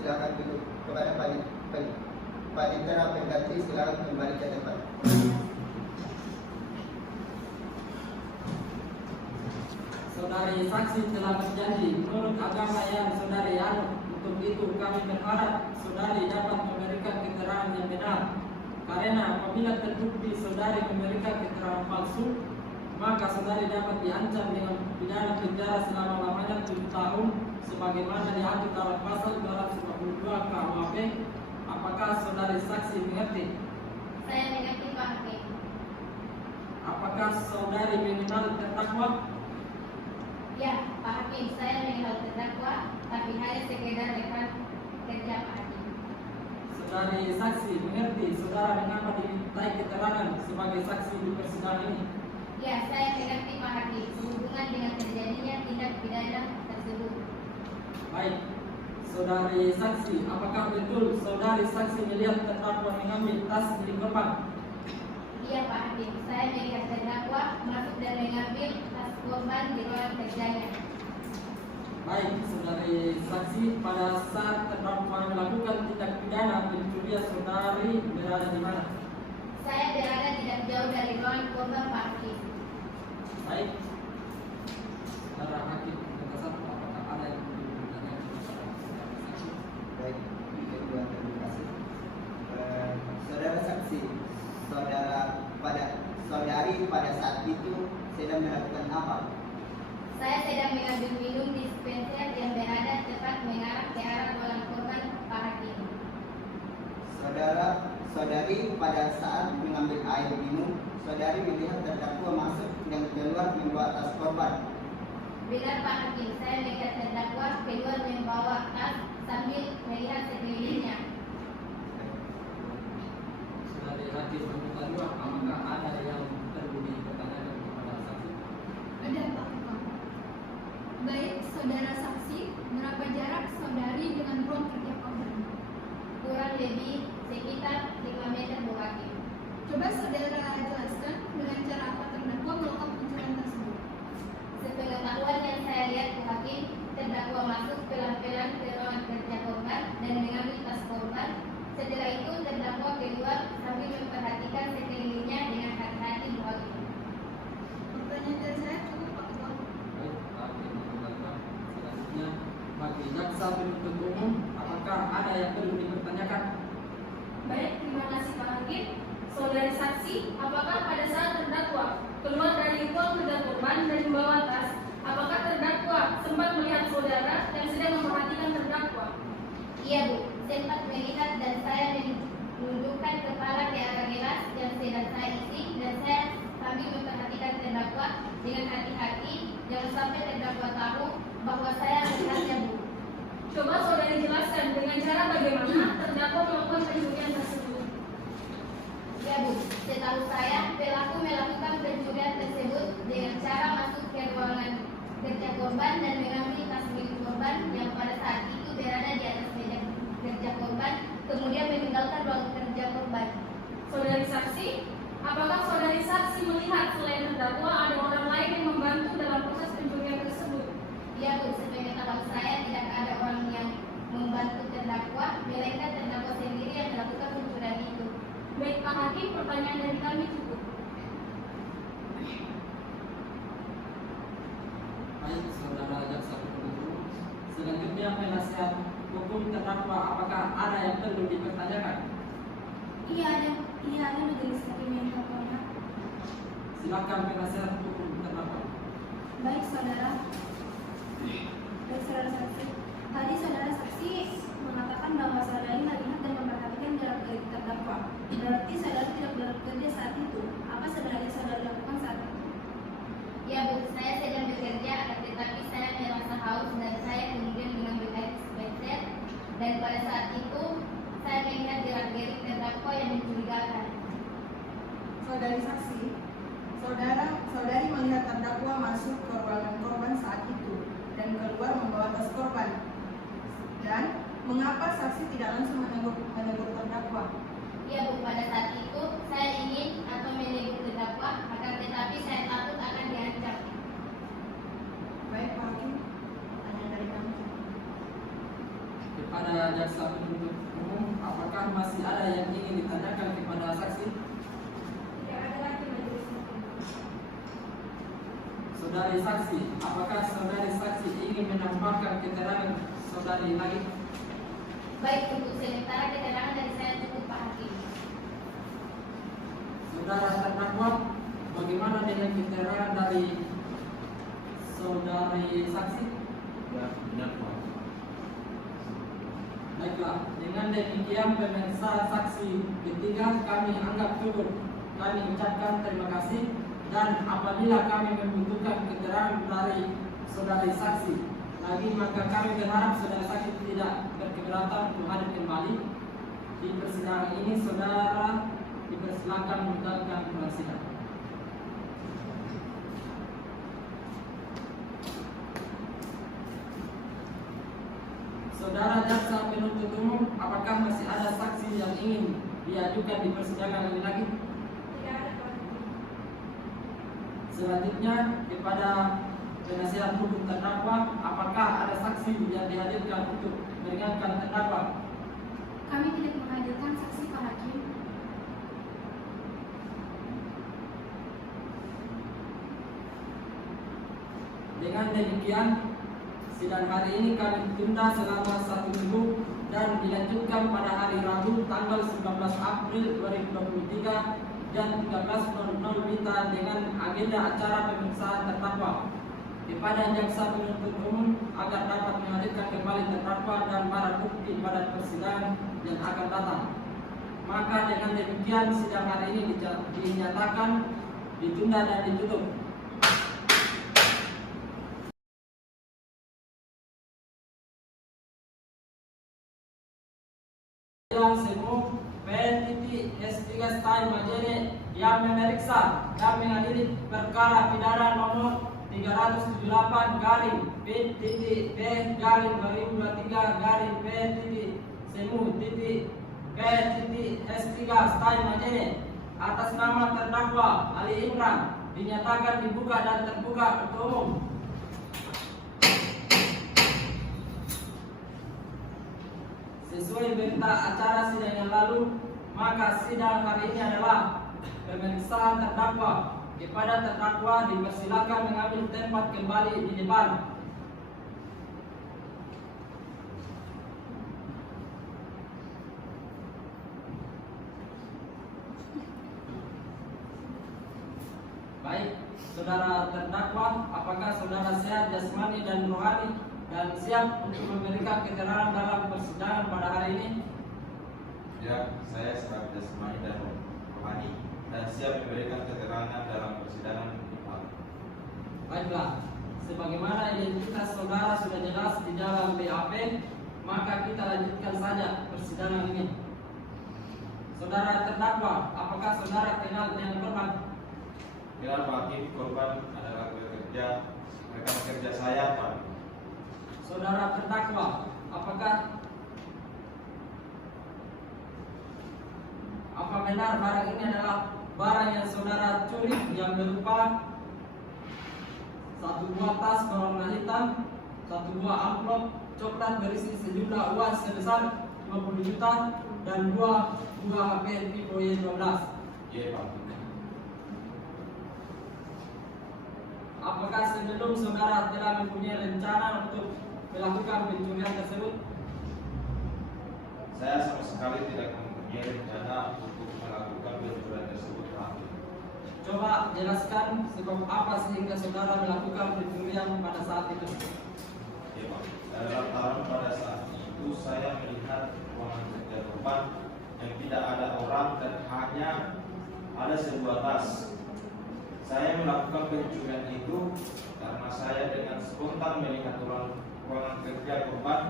Silakan duduk. Kepada Panitera pengganti, silakan kembali ke tempat. Saudari saksi telah berjanji menurut agama yang saudari anut. Untuk itu kami berharap saudari dapat memberikan keterangan yang benar. Karena apabila terbukti saudari memberikan keterangan palsu, maka saudari dapat diancam dengan pidana penjara selama-lamanya 7 tahun sebagaimana diatur dalam pasal 242 KUHP. Apakah saudari saksi mengerti? Saya mengerti, Pak Hakim. Apakah saudari mengenal terdakwa? Ya, Pak Hakim, saya mengenal terdakwa, tapi hanya sekedar rekan kerja Pak Hakim. Saudari saksi mengerti saudara mengapa dimintai keterangan sebagai saksi di persidangan ini? Ya, saya mengerti Pak Hakim, sehubungan dengan terjadinya tindak pidana tersebut. Baik, saudari saksi, apakah betul saudari saksi melihat terdakwa mengambil tas milik korban? Iya, Pak Hakim, saya melihat terdakwa masuk dan mengambil tas korban di ruang kerjanya. Baik, saudari saksi, pada saat terdakwa melakukan tindak pidana pencurian, saudari berada di mana? Saya berada tidak jauh dari ruangan korban, Pak Hakim. Baik, saudara hakim tingkat 1, apakah ada yang perlu ditanyakan kepada saudari saksi? Baik, kedua terima kasih. Saudara saksi, saudari pada saat itu sedang melakukan apa? Saya sedang mengambil minum dispenser yang berada tepat mengarah ke arah ruangan korban, Pak Hakim. Saudari pada saat mengambil air minum, saudari melihat terdakwa masuk dan keluar membawa tas korban. Benar, Pak Hakim, saya melihat terdakwa keluar membawa tas sambil melihat sekelilingnya. Saudari hakim meminta dua, apakah ada yang perlu dipertanyakan kepada saksi? Ada, Pak. Baik, saudara saksi, berapa jarak saudari dengan ruang kerja korban? Kurang lebih sekitar 5 meter, Bu Hakim. Coba saudara jelaskan dengan cara apa terdakwa melakukan pencurian tersebut. Sepengetahuan yang saya lihat, Bu Hakim, terdakwa masuk pelan-pelan ke ruangan kerja korban dan mengambil tas korban. Setelah itu terdakwa keluar sambil memperhatikan sekelilingnya dengan hati-hati, Bu Hakim. Pertanyaan dari saya cukup, Pak Ketua. Baik, hakim meminta dua. Selanjutnya, bagi jaksa penuntut umum, apakah ada yang perlu dipertanyakan? Baik, terima kasih Pak Hakim. Saudari saksi, apakah pada saat terdakwa keluar dari ruang kerja korban dan membawa tas, apakah terdakwa sempat melihat saudara yang sedang memperhatikan terdakwa? Iya, Bu, sempat melihat dan saya menundukkan kepala ke arah gelas yang sedang saya isi dan saya sambil memperhatikan terdakwa dengan hati-hati, jangan sampai terdakwa tahu bahwa saya melihatnya, Bu. Coba saudari jelaskan dengan cara bagaimana terdakwa melakukan pencurian tersebut. Ya, Bu, setahu saya pelaku melakukan pencurian tersebut dengan cara masuk ke ruangan kerja korban dan mengambil tas milik korban yang pada saat itu berada di atas meja kerja korban, kemudian meninggalkan ruang kerja korban. Saudari saksi, apakah saudari saksi melihat selain terdakwa ada orang lain yang membantu dalam proses pencurian tersebut? Ya, Bu, sepengetahuan saya tidak ada orang yang membantu terdakwa, melainkan terdakwa sendiri yang melakukan pencurian itu. Baik Pak Hakim, pertanyaan dari kami cukup. penasihat hukum terdakwa, apakah ada yang perlu dipertanyakan? Iya ada majelis hakim yang terhormat. Silakan penasihat hukum terdakwa. Baik saudara saksi. Tadi saudara saksi mengatakan bahwa saudara melihat dan memperhatikan gerak-gerik terdakwa. Berarti saudara tidak bekerja saat itu. Apa sebenarnya saudara lakukan saat itu? Ya Bu, saya sedang bekerja, tetapi saya merasa haus dan saya kemudian mengambil air sebentar. Dan pada saat itu saya melihat gerak-gerik terdakwa yang mencurigakan. Saudari saksi, saudari melihat terdakwa masuk ke ruangan korban saat itu dan keluar membawa tas korban. Dan mengapa saksi tidak langsung menegur terdakwa? Ya Bu, pada saat itu saya ingin atau menegur terdakwa, akan tetapi saya takut akan diancam. Baik Pak Hakim, tanya dari kami. Kepada jaksa penuntut umum, apakah masih ada yang ingin ditanyakan kepada saksi? Tidak ada lagi majelis hakim. Saudari saksi, apakah saudari saksi ingin menambahkan keterangan saudari lagi? Baik, untuk sementara keterangan dari saya cukup Pak Hakim. Saudara terdakwa, bagaimana dengan keterangan dari saudari saksi? Ya, benar Pak. Baiklah, dengan demikian pemirsa saksi ketiga kami anggap cukup. Kami ucapkan terima kasih, dan apabila kami membutuhkan keterangan dari saudari saksi lagi, maka kami berharap saudara saksi tidak berkeberatan untuk hadir kembali di persidangan ini. Saudara dipersilakan menjalankan persidangan. Saudara jaksa penuntut umum, apakah masih ada saksi yang ingin diajukan di persidangan ini lagi? Tidak ada Pak Hakim. Selanjutnya kepada penasihat hukum terdakwa, apakah ada saksi yang dihadirkan untuk meringankan terdakwa? Kami tidak menghadirkan saksi Pak Hakim. Dengan demikian, sidang hari ini kami tunda selama 1 minggu dan dilanjutkan pada hari Rabu tanggal 19 April 2023 jam 13.00 WITA dengan agenda acara pemeriksaan terdakwa. Kepada jaksa penuntut umum agar dapat menghadirkan kembali terdakwa dan barang bukti pada persidangan yang akan datang. Maka dengan demikian sidang hari ini dinyatakan ditunda dan ditutup. Semu PNTT S3 Style Majene yang memeriksa dan mengadili perkara pidana nomor 308-B-B-2023-P Semu S3 Style Majene atas nama terdakwa Ali Imran dinyatakan dibuka dan terbuka untuk umum. Sesuai berita acara sidang yang lalu, maka sidang hari ini adalah pemeriksaan terdakwa. Kepada terdakwa dipersilakan mengambil tempat kembali di depan. Baik, saudara terdakwa, apakah saudara sehat jasmani dan rohani dan siap untuk memberikan keterangan dalam persidangan pada hari ini? Ya, saya sehat jasmani dan rohani dan siap memberikan keterangan dalam persidangan ini. Baiklah, sebagaimana identitas saudara sudah jelas di dalam BAP, maka kita lanjutkan saja persidangan ini. Saudara terdakwa, apakah saudara kenal dengan korban? Kenal Pak Hakim, korban adalah rekan kerja saya Pak. Saudara terdakwa, apa benar barang ini adalah barang yang saudara curi yang berupa satu buah tas berwarna hitam, satu buah amplop coklat berisi sejumlah uang sebesar 50 juta dan dua buah HP Vivo Y12? Iya Pak. Apakah sebelum saudara telah mempunyai rencana untuk melakukan pencurian tersebut? Saya sama sekali tidak mempunyai rencana untuk melakukan pencurian tersebut, Pak. Coba jelaskan sebab apa sehingga saudara melakukan pencurian pada saat itu. Ya, Pak. Lantaran pada saat itu saya melihat ruangan kerja korban yang tidak ada orang dan hanya ada sebuah tas. Saya melakukan pencurian itu karena saya dengan spontan melihat ruangan kerja korban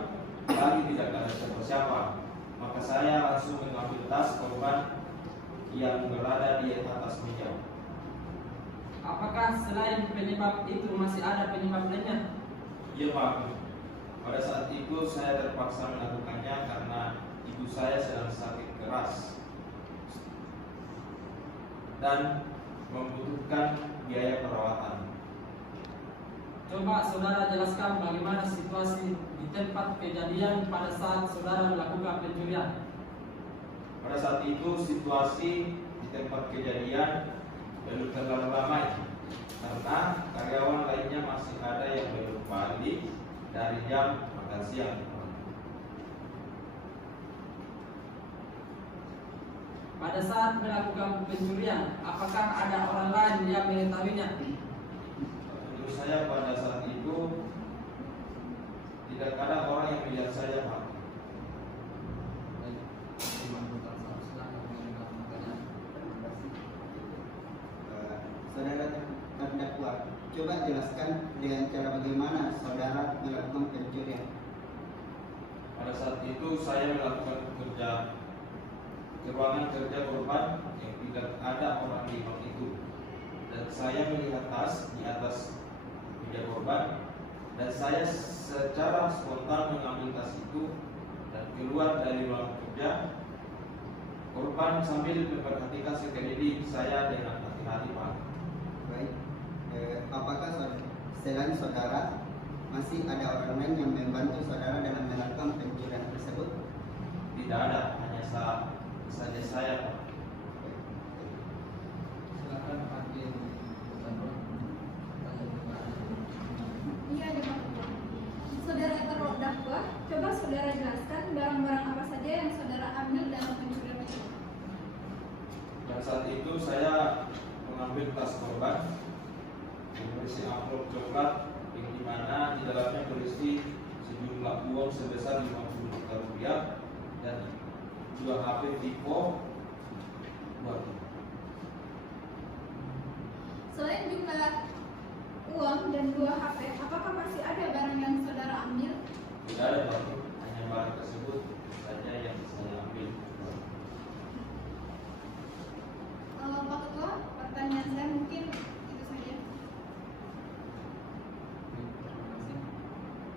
lagi tidak ada siapa-siapa. Maka saya langsung mengambil tas korban yang berada di atas meja. Apakah selain penyebab itu masih ada penyebab lainnya? Iya, Pak. Pada saat itu saya terpaksa melakukannya karena ibu saya sedang sakit keras dan membutuhkan biaya perawatan. Coba saudara jelaskan bagaimana situasi di tempat kejadian pada saat saudara melakukan pencurian. Pada saat itu situasi di tempat kejadian belum terlalu ramai karena karyawan lainnya masih ada yang belum balik dari jam makan siang. Pada saat melakukan pencurian, apakah ada orang lain yang mengetahuinya? Menurut saya pada saat itu tidak ada orang yang melihat saya, Pak. Saudara terdakwa, coba jelaskan dengan cara bagaimana saudara melakukan pencurian. Pada saat itu saya melakukan ruangan kerja korban yang tidak ada orang di ruang itu, dan saya melihat tas di atas meja korban, dan saya secara spontan mengambil tas itu dan keluar dari ruang kerja korban sambil memperhatikan sekeliling saya dengan hati-hati, Pak. Baik, apakah selain saudara masih ada orang lain yang membantu saudara dalam melakukan pencurian tersebut? Tidak ada, hanya saja saya, Pak. Silakan hakim. Iya, ada Pak. Saudara terdakwa, coba saudara jelaskan barang-barang apa saja yang saudara ambil dalam pencurian itu. Pada saat itu saya mengambil tas korban yang berisi amplop coklat yang dimana di dalamnya berisi sejumlah uang sebesar 50 juta rupiah dan 2 HP Vivo baru. Selain jumlah uang dan 2 HP, apakah masih ada barang yang saudara ambil? Tidak ada, Pak. Hanya barang tersebut saja yang saya ambil. Pak Ketua, pertanyaan saya mungkin itu saja.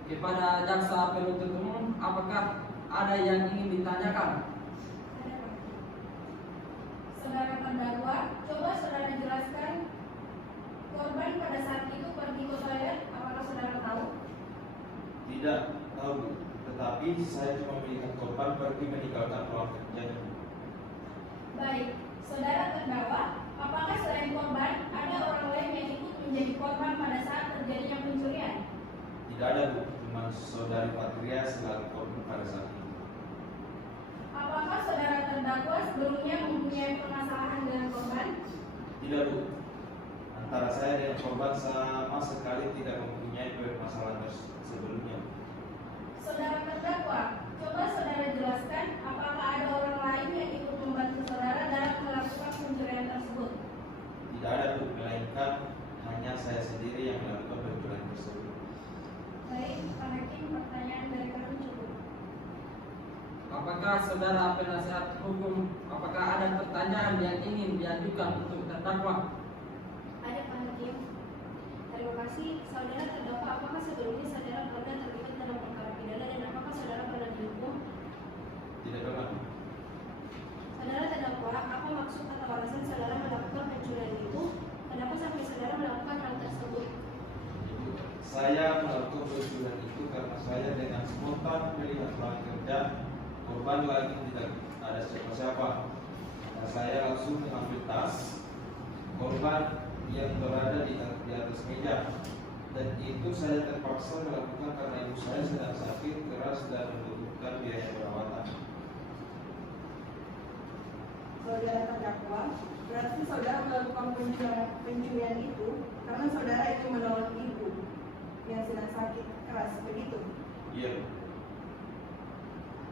Kepada jaksa penuntut umum, apakah ada yang ingin ditanyakan? Saudara terdakwa, coba saudara jelaskan korban pada saat itu pergi ke toilet, apakah saudara tahu? Tidak tahu, tetapi saya cuma melihat korban pergi meninggalkan ruang kerjanya. Baik, saudara terdakwa, apakah selain korban ada orang lain yang ikut menjadi korban pada saat terjadinya pencurian? Tidak ada, Bu. Cuma saudari Patria selaku korban pada saat itu. Apakah saudara terdakwa sebelumnya mempunyai permasalahan dengan korban? Tidak, Bu. Antara saya dengan korban sama sekali tidak mempunyai permasalahan sebelumnya. Saudara terdakwa, coba saudara jelaskan apakah ada orang lain yang ikut membantu saudara dalam melakukan pencurian tersebut? Tidak ada, Bu. Melainkan hanya saya sendiri yang melakukan pencurian tersebut. Baik, Pak Hakim, pertanyaan dari kami cukup. Apakah saudara penasihat hukum, apakah ada pertanyaan yang ingin diajukan untuk terdakwa? Ada Pak Hakim. Terima kasih. Saudara terdakwa, apakah sebelumnya saudara pernah terlibat dalam perkara pidana dan apakah saudara pernah dihukum? Tidak pernah, Bu. Saudara terdakwa, apa maksud atau alasan saudara melakukan pencurian itu? Kenapa sampai saudara melakukan hal tersebut? Saya melakukan pencurian itu karena saya dengan spontan melihat ruang kerja korban lagi tidak ada siapa-siapa. Nah, saya langsung mengambil tas korban yang berada di atas meja Dan itu saya terpaksa melakukan karena ibu saya sedang sakit keras dan membutuhkan biaya perawatan. Saudara terdakwa, berarti saudara melakukan pencurian itu karena saudara ingin menolong ibu yang sedang sakit keras, begitu? Iya.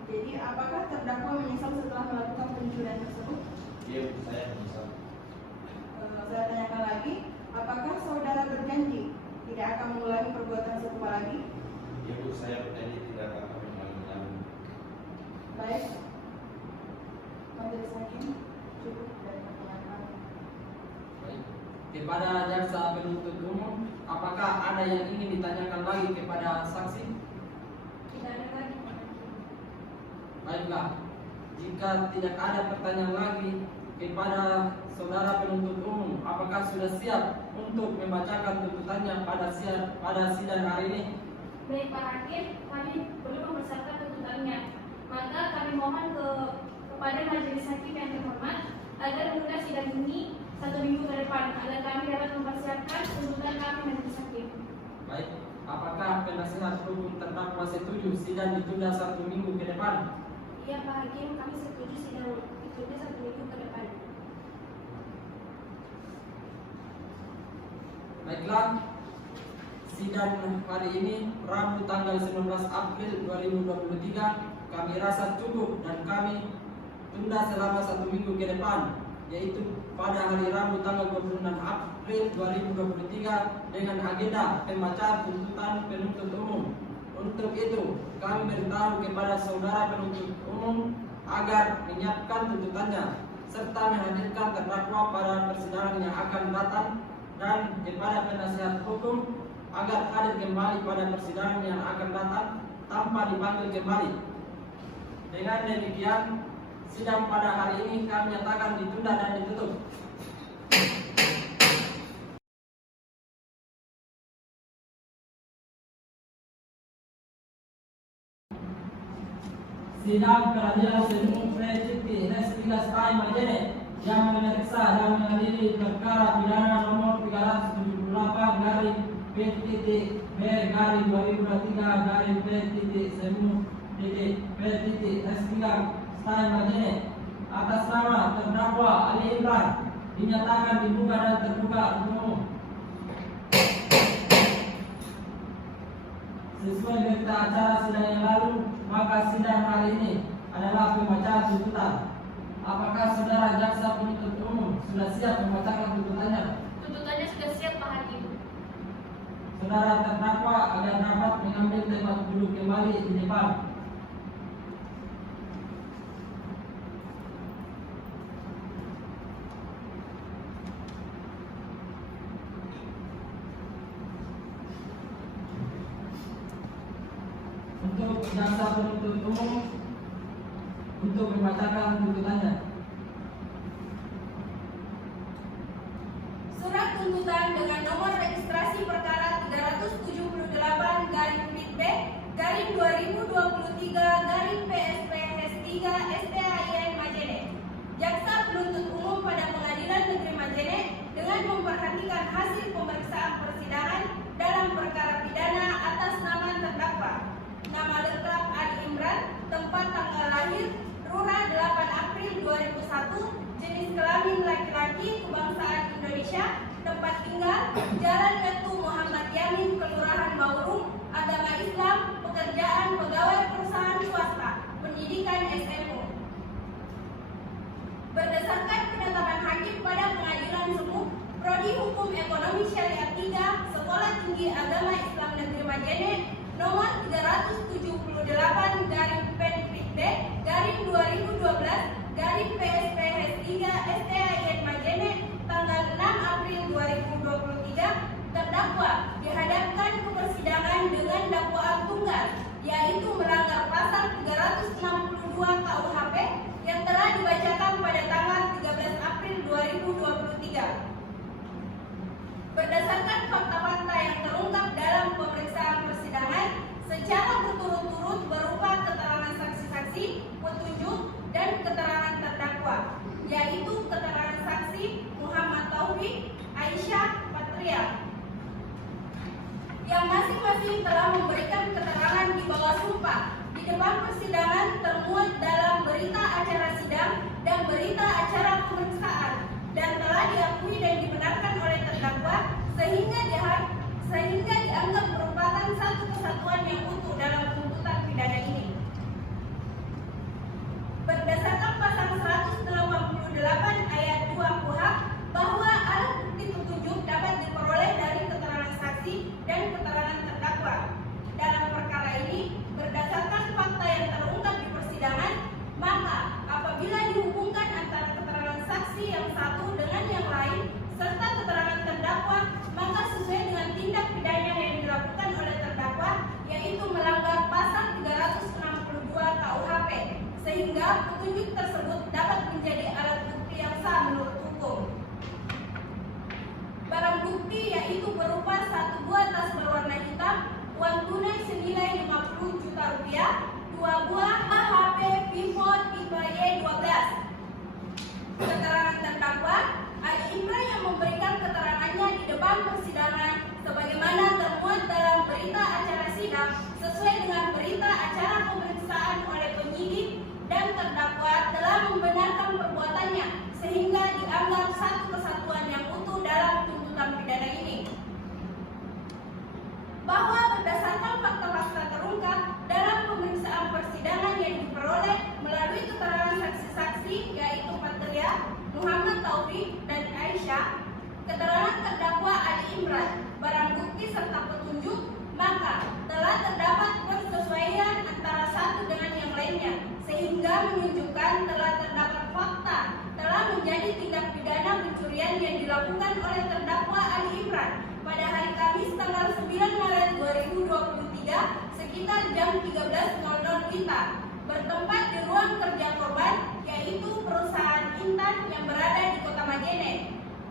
Jadi apakah terdakwa menyesal setelah melakukan pencurian tersebut? Iya, saya menyesal. Saya tanyakan lagi, apakah saudara berjanji tidak akan mengulangi perbuatan serupa lagi? Iya Bu, saya berjanji tidak akan mengulanginya. Baik, majelis hakim cukup dari pertanyaan. Baik. Kepada jaksa penuntut umum, apakah ada yang ingin ditanyakan lagi kepada saksi? Tidak ada lagi, Pak Hakim. Baiklah, jika tidak ada pertanyaan lagi kepada saudara penuntut umum, apakah sudah siap untuk membacakan tuntutannya pada sidang hari ini? Baik Pak Hakim, kami belum membesarkan tuntutannya. Maka kami mohon kepada majelis hakim yang terhormat agar menunda sidang ini 1 minggu ke depan agar kami dapat mempersiapkan tuntutan kami majelis hakim. Baik, apakah penasihat hukum terdakwa setuju sidang ditunda 1 minggu ke depan? Iya Pak Hakim, kami setuju sidang ditunda 1 minggu ke depan. Baiklah, sidang hari ini Rabu tanggal 19 April 2023 kami rasa cukup dan kami tunda selama 1 minggu ke depan, yaitu pada hari Rabu tanggal 26 April 2023 dengan agenda pembacaan tuntutan penuntut umum. Untuk itu, kami beritahu kepada saudara penuntut umum agar menyiapkan tuntutannya serta menghadirkan terdakwa pada persidangan yang akan datang, dan kepada penasihat hukum agar hadir kembali pada persidangan yang akan datang tanpa dipanggil kembali. Dengan demikian, sidang pada hari ini kami nyatakan ditunda dan ditutup. Sidang peradilan semu Prejiti S3 Stai Majene yang memeriksa dan mengadili perkara pidana nomor 307.B-2023-P semu P-S3 Stai Majene atas nama terdakwa Ali Imran dinyatakan dibuka dan terbuka umum. Sesuai berita acara sidang yang lalu, maka sidang hari ini adalah pembacaan tuntutan. Apakah saudara jaksa penuntut umum sudah siap membacakan tuntutannya? Tuntutannya sudah siap Pak Hakim. Saudara terdakwa agar dapat mengambil tempat duduk kembali di depan. Untuk jaksa penuntut umum untuk membacakan tuntutannya. Surat tuntutan dengan nomor registrasi perkara 378/2023/PSP-3 Majene. Jaksa penuntut umum pada Pengadilan Negeri Majene dengan memperhatikan hasil pemeriksaan persidangan dalam perkara pidana atas nama terdakwa. Nama lengkap Ali Imran, tempat tanggal lahir Rura 8 April 2001, jenis kelamin laki-laki, kebangsaan Indonesia, tempat tinggal Jalan Ketu Muhammad Yamin, Kelurahan Maurung, agama Islam, pekerjaan pegawai perusahaan swasta, pendidikan SMU. Berdasarkan penetapan hakim pada Pengadilan Semu, Prodi Hukum Ekonomi Syariat 3, Sekolah Tinggi Agama Islam Negeri Majene, nomor 307/P/2012/PSP-3 Majene, tanggal 6 April 2023, terdakwa dihadapkan ke persidangan dengan dakwaan tunggal, yaitu melanggar pasal 362 KUHP yang telah dibacakan pada tanggal 13 April 2023. Berdasarkan fakta-fakta yang terungkap dalam pemeriksaan persidangan secara berturut-turut berupa keterangan saksi-saksi, petunjuk, dan keterangan terdakwa, yaitu keterangan saksi Muhammad Taufik, Aisyah, Patria yang masing-masing telah memberikan keterangan di bawah sumpah di depan persidangan termuat dalam berita acara sidang dan berita acara pemeriksaan dan telah diakui dan dibenarkan oleh terdakwa sehingga dianggap merupakan satu kesatuan yang utuh dalam tuntutan pidana ini. Berdasarkan pasal 188 ayat 2 KUHP bahwa alat bukti petunjuk dapat diperoleh dari keterangan saksi dan keterangan terdakwa. Dalam perkara ini, berdasarkan fakta yang terungkap di persidangan, maka apabila dihubungkan antara keterangan saksi yang satu dengan yang lain serta keterangan terdakwa, maka sesuai dengan tindak pidana yang dilakukan oleh terdakwa, yaitu melanggar pasal 362 KUHP, sehingga petunjuk tersebut dapat menjadi alat bukti yang sah menurut hukum. Barang bukti yaitu berupa 1 buah tas berwarna hitam, uang tunai senilai 50 juta rupiah, 2 buah HP Vivo tipe Y12. Keterangan terdakwa, Ali Imran yang memberikan keterangannya di depan persidangan sebagaimana termuat dalam berita acara sidang sesuai dengan berita acara pemeriksaan oleh penyidik dan terdakwa telah membenarkan perbuatannya sehingga dianggap satu kesatuan yang utuh dalam tuntutan pidana ini. Bahwa berdasarkan fakta-fakta terungkap dalam pemeriksaan persidangan yang diperoleh melalui keterangan saksi-saksi yaitu Patria, Muhammad Taufik, dan Aisyah, keterangan terdakwa Ali Imran, barang bukti serta petunjuk, maka telah terdapat persesuaian antara satu dengan yang lainnya, sehingga menunjukkan telah terdapat fakta telah menjadi tindak pidana pencurian yang dilakukan oleh terdakwa Ali Imran pada hari Kamis tanggal 9 Maret 2023 sekitar jam 13.00 WITA bertempat di ruang kerja korban yaitu perusahaan Intan yang berada di Kota Majene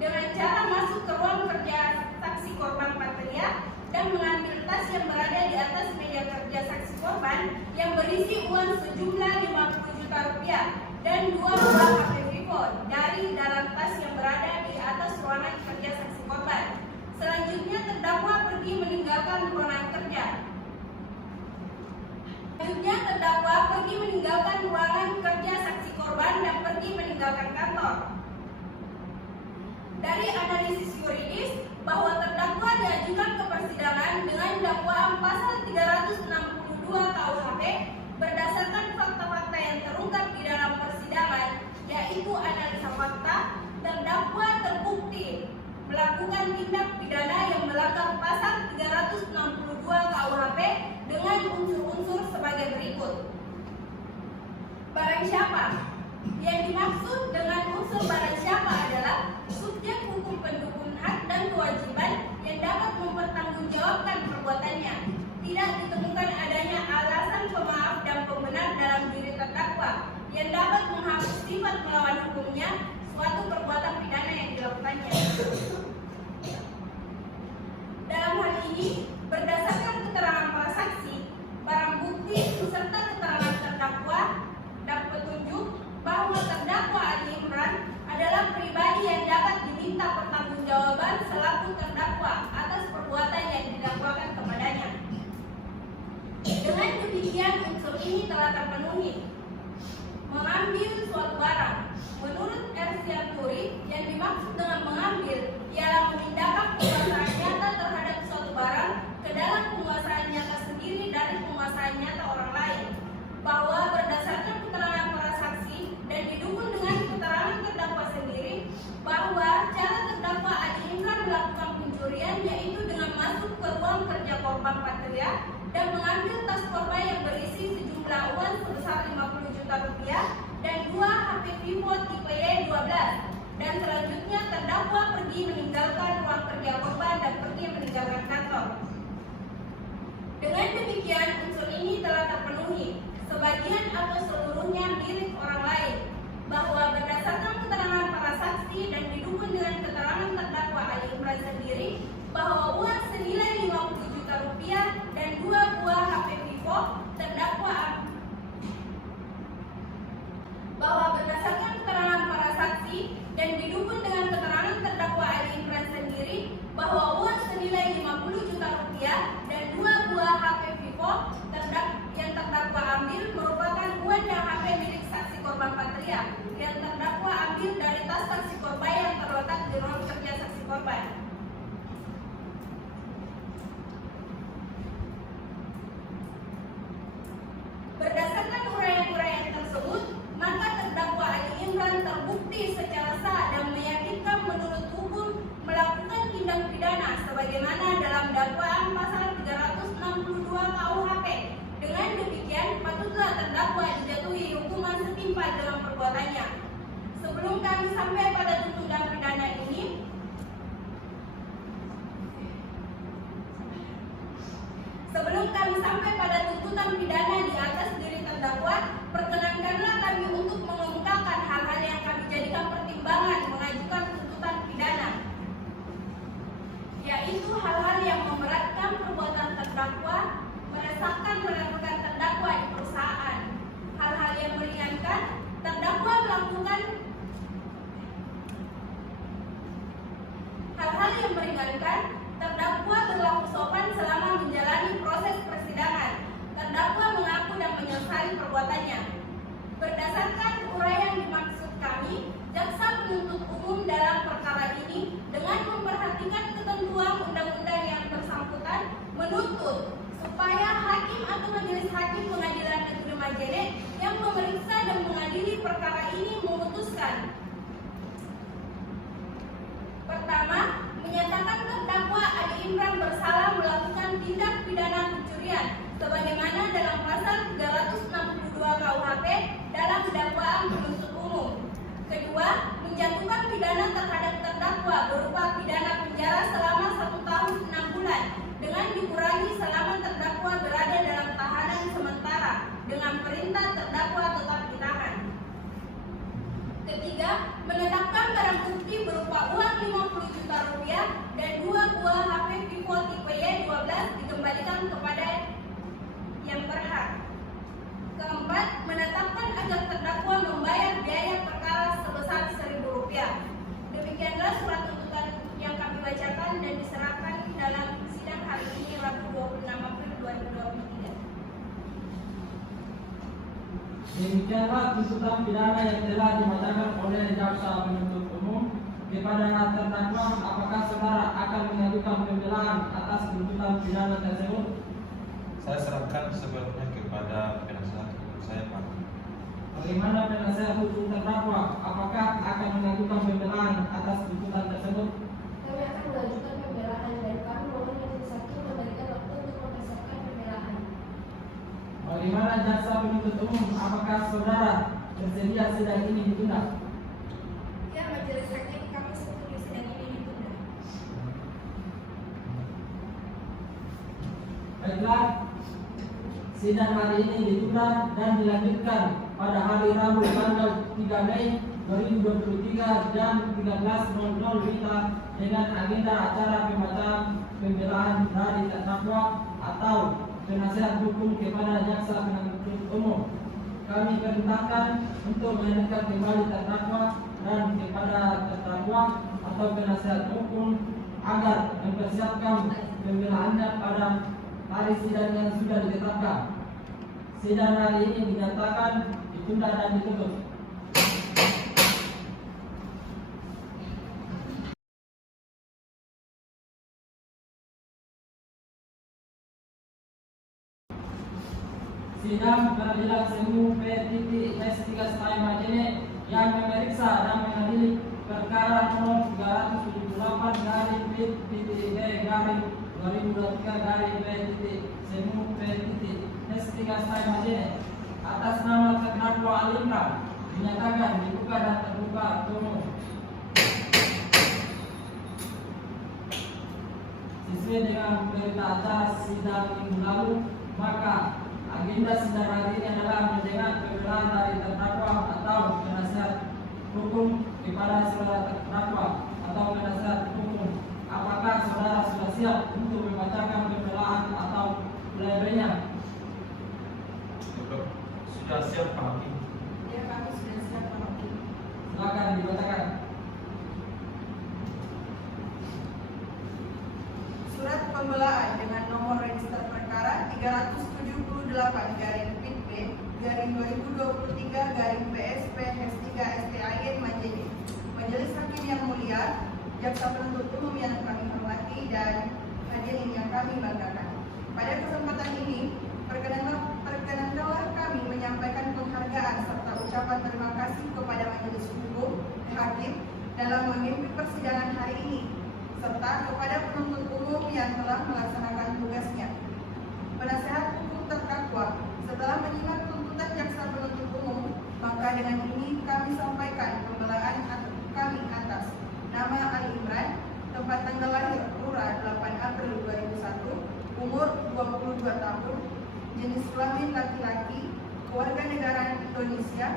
dengan cara masuk ke ruang kerja saksi korban Patria dan mengambil tas yang berada di atas meja kerja saksi korban yang berisi uang sejumlah 50 juta rupiah dan 2 buah HP Vivo dari dalam tas yang berada di atas ruangan kerja saksi korban. Selanjutnya terdakwa pergi meninggalkan ruangan kerja. Selanjutnya terdakwa pergi meninggalkan ruangan kerja saksi korban dan pergi meninggalkan kantor. Dari analisis yuridis bahwa terdakwa diajukan ke persidangan dengan dakwaan pasal 362 KUHP berdasarkan fakta-fakta yang terungkap di dalam persidangan, yaitu analisa fakta, terdakwa terbukti melakukan tindak pidana yang melanggar pasal 362 KUHP dengan unsur-unsur sebagai berikut. Barang siapa? Yang dimaksud dengan unsur barang siapa adalah subjek hukum pendukung hak dan kewajiban yang dapat mempertanggungjawabkan perbuatannya. Tidak ditemukan adanya alasan pemaaf dan pembenar dalam diri terdakwa yang dapat menghapus sifat melawan hukumnya suatu perbuatan pidana yang dilakukannya. Dalam hal ini, berdasarkan keterangan para saksi, barang bukti beserta keterangan terdakwa dan petunjuk bahwa terdakwa Ali Imran adalah pribadi yang dapat diminta pertanggungjawaban selaku terdakwa atas perbuatan yang didakwakan kepadanya. Dengan demikian unsur ini telah terpenuhi. Mengambil suatu barang. Menurut Ersiaturi, yang dimaksud dengan mengambil ialah memindahkan penguasaan nyata terhadap suatu barang ke dalam penguasaan nyata sendiri dari penguasaan nyata orang lain. Bahwa berdasarkan keterangan para saksi dan didukung dengan keterangan terdakwa sendiri, bahwa cara terdakwa Ali Imran melakukan pencurian yaitu dengan masuk ke ruang kerja korban Patria dan mengambil tas korban yang berisi sejumlah uang sebesar 50 juta rupiah dan 2 HP Vivo tipe Y12. Dan selanjutnya terdakwa pergi meninggalkan ruang kerja korban dan pergi meninggalkan kantor. Dengan demikian unsur ini telah terpenuhi, sebagian atau seluruhnya milik orang lain, bahwa berdasarkan keterangan para saksi dan didukung dengan keterangan terdakwa Ali Imran sendiri, bahwa uang senilai 50 juta rupiah dan 2 buah HP Vivo terdakwa bahwa berdasarkan keterangan para saksi dan didukung dengan keterangan terdakwa Ali Imran sendiri, bahwa uang senilai 50 juta rupiah material yang terdakwa ambil dari tas saksi korban yang terletak di ruang kerja saksi korban. Berdasarkan uraian-uraian tersebut, maka terdakwa Ali Imran terbukti secara sah dan meyakinkan menurut hukum melakukan tindak pidana sebagaimana dalam dakwaan pasal 362 KUHP. Dengan demikian, patutlah terdakwa dijatuhi hukuman setimpal dalam perbuatannya. Sebelum kami sampai pada tuntutan pidana ini, di atas diri terdakwa, perkenankanlah kami untuk mengemukakan hal-hal yang kami jadikan pertimbangan mengajukan tuntutan pidana, yaitu hal-hal yang memberatkan perbuatan terdakwa, meresahkan rekan-rekan terdakwa di perusahaan. Hal-hal yang meringankan, terdakwa melakukan hal-hal yang meringankan, terdakwa berlaku sopan selama menjalani proses persidangan. Terdakwa mengaku dan menyesali perbuatannya. Berdasarkan uraian dimaksud kami, jaksa penuntut umum dalam perkara ini dengan memperhatikan ketentuan undang-undang yang bersangkutan menuntut supaya hakim atau majelis hakim pengadilan negeri Majene yang memeriksa dan mengadili perkara ini memutuskan: pertama, menyatakan terdakwa Ali Imran bersalah melakukan tindak pidana pencurian sebagaimana dalam pasal 362 KUHP dalam dakwaan penuntut umum. Kedua, menjatuhkan pidana terhadap terdakwa berupa pidana penjara selama 1 tahun 6 bulan dengan dikurangi selama terdakwa berada dalam tahanan sementara dengan perintah terdakwa tetap ditahan. Ketiga, menetapkan barang bukti berupa uang 50 juta rupiah dan 2 buah HP Vivo tipe Y12 dikembalikan kepada yang berhak. Keempat, menetapkan agar terdakwa membayar biaya perkara sebesar Rp1.000. Demikianlah surat tuntutan yang kami bacakan dan diserahkan dalam sidang hari ini Rabu 26 April 2023. Demikianlah tuntutan pidana yang telah dibacakan oleh jaksa penuntut umum kepada terdakwa. Apakah saudara akan mengajukan pembelaan atas tuntutan pidana tersebut? Saya serahkan sepenuhnya kepada penasihat hukum saya, Pak. Bagaimana penasihat hukum terdakwa? Apakah akan mengajukan pembelaan atas tuntutan tersebut? Kami akan mengajukan pembelaan dan kami mohon majelis hakim memberikan waktu untuk mempersiapkan pembelaan. Bagaimana jaksa penuntut umum? Apakah saudara bersedia sidang ini ditunda? Ya, majelis hakim, kami setuju sidang ini ditunda. Baiklah, sidang hari ini ditunda dan dilanjutkan pada hari Rabu tanggal 3 Mei 2023 jam 13.00 WITA dengan agenda acara pembacaan pembelaan dari terdakwa atau penasihat hukum kepada jaksa penuntut umum. Kami perintahkan untuk mendengarkan kembali terdakwa dan kepada terdakwa atau penasihat hukum agar mempersiapkan pembelaannya pada hari sidang yang sudah ditetapkan. Sidang hari ini dinyatakan ditunda dan ditutup. Sidang Peradilan Semu P.S.3 Majene yang memeriksa dan mengadili perkara nomor 378-B-2023-Semu P.S.3 Majene atas nama terdakwa Ali Imran dinyatakan dibuka dan terbuka untuk umum. Sesuai dengan perintah acara sidang minggu lalu, maka agenda sidang hari ini adalah mendengar pembelaan dari terdakwa atau penasihat hukum kepada saudara terdakwa atau penasihat hukum. Apakah saudara sudah siap untuk membacakan pembelaan atau pledoi-nya? Sudah siap, Pak Hakim. Ya, kami sudah siap, Pak Hakim. Silakan dibacakan. Surat pembelaan dengan nomor register perkara 378-PIT-B PSP/PSP/STIN Majene. Majelis Hakim yang mulia, jaksa penuntut umum yang kami hormati dan hadirin yang kami banggakan. Pada kesempatan ini, perkenankanlah kami menyampaikan penghargaan serta ucapan terima kasih kepada Majelis Hukum Hakim dalam memimpin persidangan hari ini, serta kepada penuntut umum yang telah melaksanakan tugasnya. Penasehat hukum terdakwa, setelah menyimak tuntutan jaksa penuntut umum, maka dengan ini kami sampaikan pembelaan kami atas nama Ali Imran, tempat tanggal lahir Rura 8 April 2001, umur 22 tahun, jenis kelamin laki-laki, kewarganegaraan Indonesia,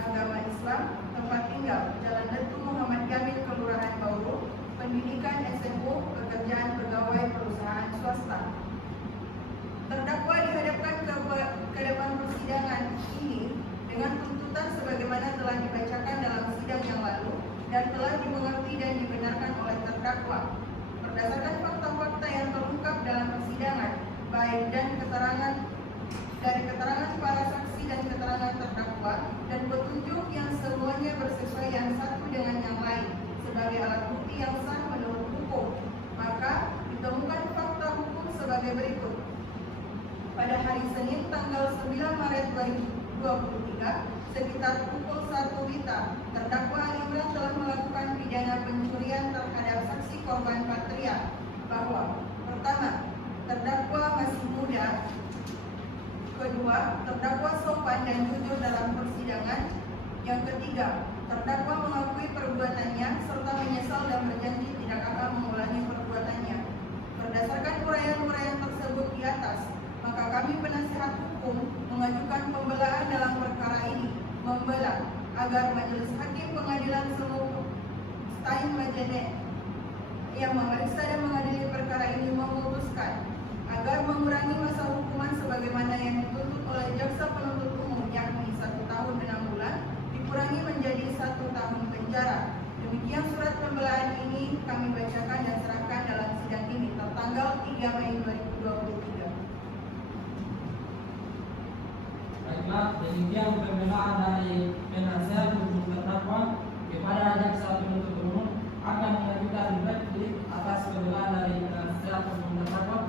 agama Islam, tempat tinggal Jalan Letu Muhammad Jamil, Kelurahan Bauru, pendidikan SMU, pekerjaan pegawai perusahaan swasta. Terdakwa dihadapkan ke depan persidangan ini dengan tuntutan sebagaimana telah dibacakan dalam sidang yang lalu dan telah dimengerti dan dibenarkan oleh terdakwa. Berdasarkan fakta-fakta yang terungkap dalam persidangan, baik dan dari keterangan para saksi dan keterangan terdakwa dan petunjuk yang semuanya bersesuaian satu dengan yang lain sebagai alat bukti yang sah menurut hukum, maka ditemukan fakta hukum sebagai berikut. Pada hari Senin tanggal 9 Maret 2023 sekitar pukul 1 WITA, terdakwa Ali Imran telah melakukan pidana pencurian terhadap saksi korban Patria bahwa pertama, terdakwa masih muda, kedua, terdakwa sopan dan jujur dalam persidangan, yang ketiga, terdakwa mengakui perbuatannya serta menyesal dan berjanji tidak akan mengulangi perbuatannya. Berdasarkan uraian-uraian tersebut di atas, maka kami penasehat hukum mengajukan pembelaan dalam perkara ini, membela agar Majelis Hakim Pengadilan Semu STIN Majene yang memeriksa dan mengadili perkara ini memutuskan agar mengurangi masa hukuman sebagaimana yang dituntut oleh jaksa penuntut umum, yakni 1 tahun 6 bulan dikurangi menjadi 1 tahun penjara. Demikian surat pembelaan ini kami bacakan dan serahkan dalam sidang ini tertanggal 3 Mei 2023. Baiklah, demikian pembelaan dari penasehat hukum terdakwa kepada jaksa penuntut umum. Akan mengajukan replik atas pembelaan dari penasehat hukum terdakwa.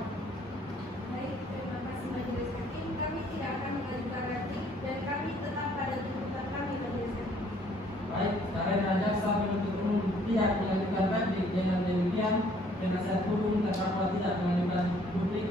Baik, terima kasih Majelis Hakim. Kami tidak akan mengajukan replik dan kami tetap pada tuntutan kami, Majelis Hakim. Baik, karena jaksa penuntut umum tidak mengajukan replik, dengan demikian penasehat hukum terdakwa tidak mengajukan replik.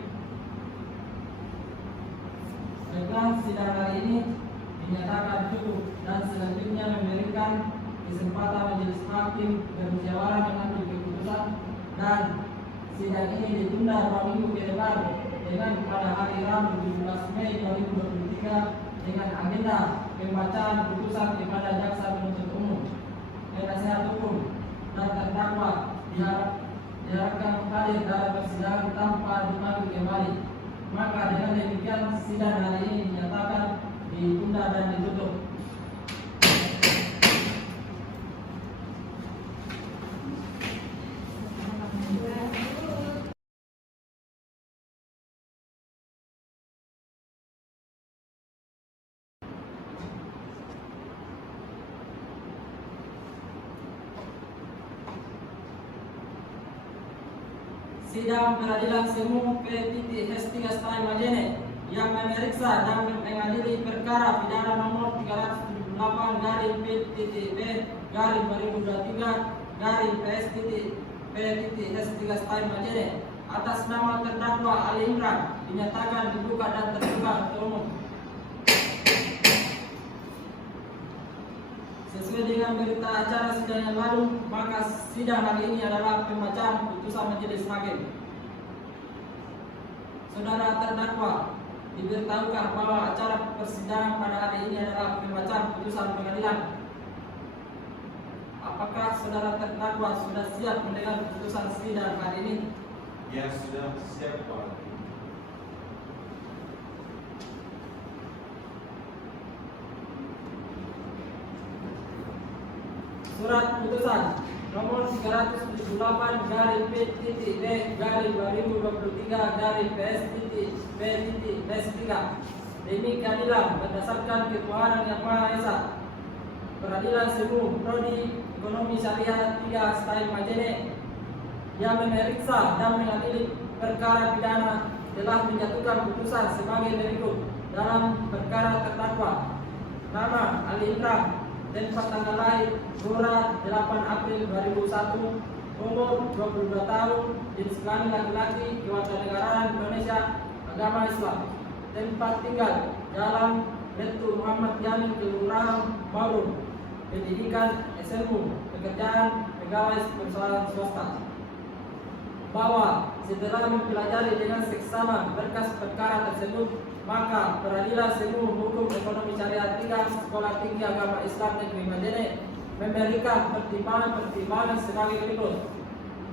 Baiklah, sidang hari ini dinyatakan cukup dan selanjutnya memberikan kesempatan Majelis Hakim bermusyawarah mengambil keputusan, dan sidang ini ditunda 2 minggu ke depan dengan pada hari Rabu 17 Mei 2023 dengan agenda pembacaan putusan kepada jaksa penuntut umum, penasehat hukum dan terdakwa diharapkan hadir dalam persidangan tanpa dipanggil kembali. Maka dengan demikian sidang hari ini dinyatakan ditunda dan ditutup. Sidang Peradilan Semu P.S.STIN Majene yang memeriksa dan mengadili perkara pidana nomor 378/2023/P.S.STIN Majene atas nama terdakwa Ali Imran dinyatakan dibuka dan terbuka untuk umum. Sesuai dengan berita acara sidang yang lalu, maka sidang hari ini adalah pembacaan putusan Majelis Hakim. Saudara terdakwa, diberitahukan bahwa acara persidangan pada hari ini adalah pembacaan putusan pengadilan. Apakah saudara terdakwa sudah siap mendengar putusan sidang hari ini? Ya, sudah siap, Pak. Surat putusan nomor 378/P.B/2023/PS.P.S.3 demi keadilan berdasarkan ketuhanan yang Maha Esa. Peradilan Semu Prodi Ekonomi Syariah 3 Style Majene yang memeriksa dan mengadili perkara pidana telah menjatuhkan putusan sebagai berikut dalam perkara terdakwa: nama Ali Imran, tempat tanggal lahir Rura 8 April 2001, umur 22 tahun, jenis kelamin laki-laki, kewarganegaraan Indonesia, agama Islam, tempat tinggal Jalan Letu Muhammad Yamin, Kelurahan Bauru, pendidikan SMU, pekerjaan pegawai perusahaan swasta. Bahwa setelah mempelajari dengan seksama berkas perkara tersebut, maka Peradilan Semu Hukum Ekonomi Syariah 3 Sekolah Tinggi Agama Islam Negeri Majene memberikan pertimbangan sebagai berikut: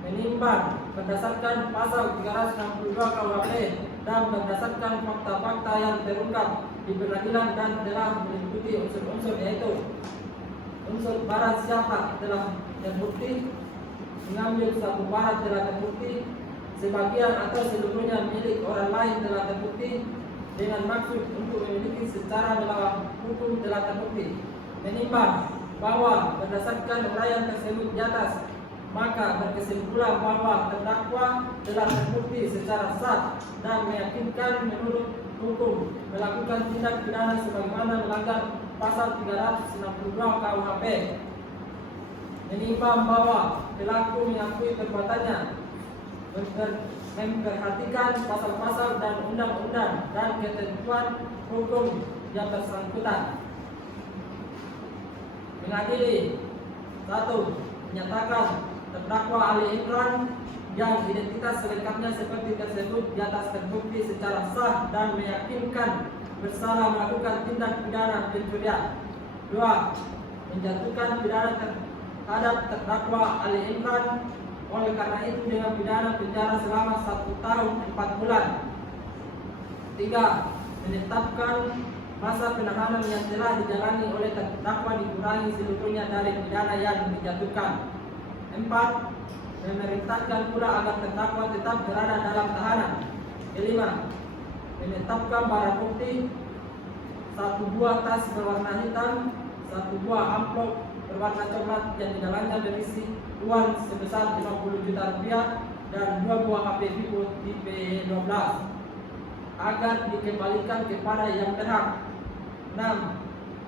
menimbang berdasarkan pasal 362 KUHP dan berdasarkan fakta-fakta yang terungkap di peradilan dan telah meliputi unsur-unsur, yaitu unsur barang siapa telah terbukti, mengambil suatu barang telah terbukti, sebagian atau seluruhnya milik orang lain telah terbukti dengan maksud untuk memiliki secara melawan hukum telah terbukti. Menimbang bahwa berdasarkan uraian tersebut di atas, maka berkesimpulan bahwa terdakwa telah terbukti secara sah dan meyakinkan menurut hukum melakukan tindak pidana sebagaimana melanggar pasal 362 KUHP. Menimbang bahwa pelaku mengakui perbuatannya, memperhatikan pasal-pasal dan undang-undang dan ketentuan hukum yang bersangkutan. Mengadili: 1. Menyatakan terdakwa Ali Imran yang identitas selengkapnya seperti tersebut di atas terbukti secara sah dan meyakinkan bersalah melakukan tindak pidana pencurian. 2. Menjatuhkan pidana terhadap terdakwa Ali Imran oleh karena itu dengan pidana penjara selama 1 tahun 4 bulan. 3. Menetapkan masa penahanan yang telah dijalani oleh terdakwa dikurangi seluruhnya dari pidana yang dijatuhkan. 4. Memerintahkan pula agar terdakwa tetap berada dalam tahanan. 5. Menetapkan barang bukti: 1 buah tas berwarna hitam, 1 buah amplop berwarna coklat yang di dalamnya berisi uang sebesar 50 juta rupiah dan 2 buah HP Vivo tipe 12 agar dikembalikan kepada yang berhak. 6.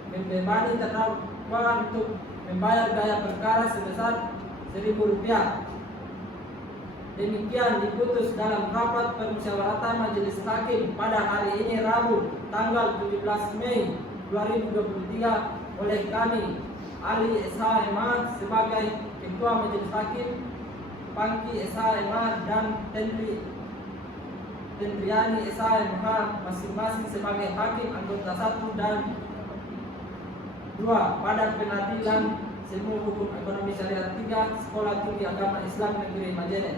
Membebani terdakwa untuk membayar biaya perkara sebesar 1.000 rupiah. Demikian diputus dalam rapat permusyawaratan Majelis Hakim pada hari ini Rabu tanggal 17 Mei 2023 oleh kami Ali SHMA sebagai Ketua Majelis Hakim, Pangki SHMA dan Tendriani SHMA masing-masing sebagai Hakim anggota 1 dan 2 pada Pengadilan Semu Hukum Ekonomi Syariah 3 Sekolah Tinggi Agama Islam Negeri Majene.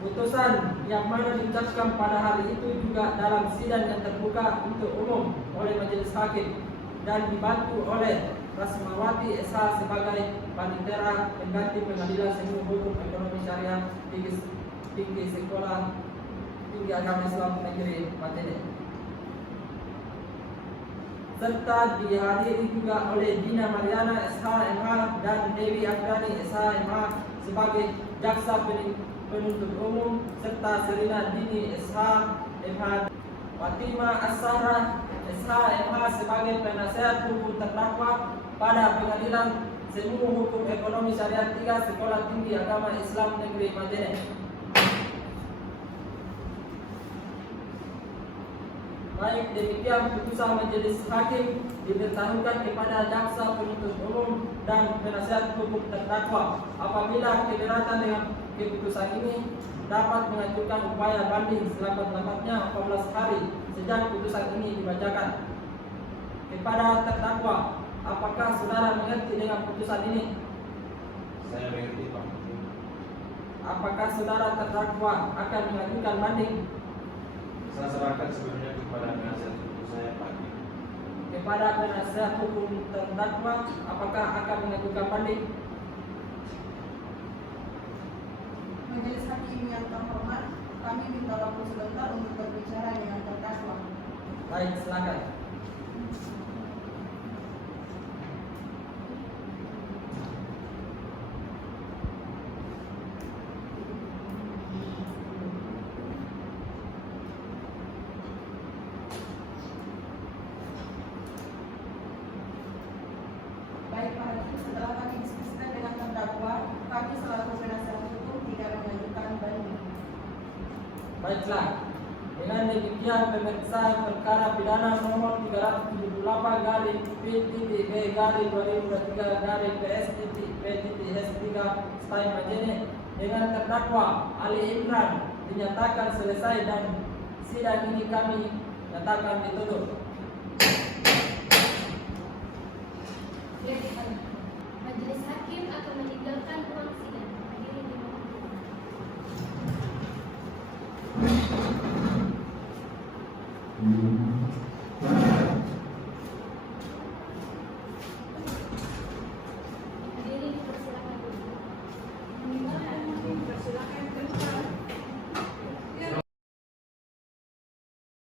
Putusan yang mana diucapkan pada hari itu juga dalam sidang yang terbuka untuk umum oleh Majelis Hakim dan dibantu oleh Rasmawati SH sebagai Panitera Pengganti Pengadilan Semu Hukum Ekonomi Syariah Tinggi Sekolah Tinggi Agama Islam Negeri Majene. Serta dihadiri juga oleh Dina Mariana SHMH dan Dewi Afghani SHMH sebagai Jaksa Penuntut Umum serta Serina Dini SHMH, Fatima As-Sahra SHMH sebagai penasihat hukum terdakwa pada Pengadilan Semu Hukum Ekonomi Syariah 3 Sekolah Tinggi Agama Islam Negeri Majene. Baik, demikian putusan Majelis Hakim diberitahukan kepada Jaksa Penuntut Umum dan penasihat hukum terdakwa. Apabila keberatan dengan keputusan ini, dapat mengajukan upaya banding selambat-lambatnya 14 hari sejak putusan ini dibacakan. Kepada terdakwa, apakah saudara mengerti dengan putusan ini? Saya mengerti, Pak. Apakah saudara terdakwa akan mengajukan banding? Saya serahkan sebenarnya kepada penasihat hukum saya, Pak. Kepada penasihat hukum terdakwa, apakah akan mengajukan banding? Majelis Hakim yang terhormat, kami minta waktu sebentar untuk berbicara dengan terdakwa. Baik, silakan. Baik Pak Hakim, setelah kami diskusikan dengan terdakwa, kami selaku penasihat hukum tidak mengajukan banding. Baiklah, dengan demikian pemeriksaan perkara pidana nomor 378 garing P.B garing 2023 garing PS.P.S.3 Stein Majene dengan terdakwa Ali Imran dinyatakan selesai dan sidang ini kami nyatakan ditutup. Majelis hakim akan meninggalkan ruang sidang.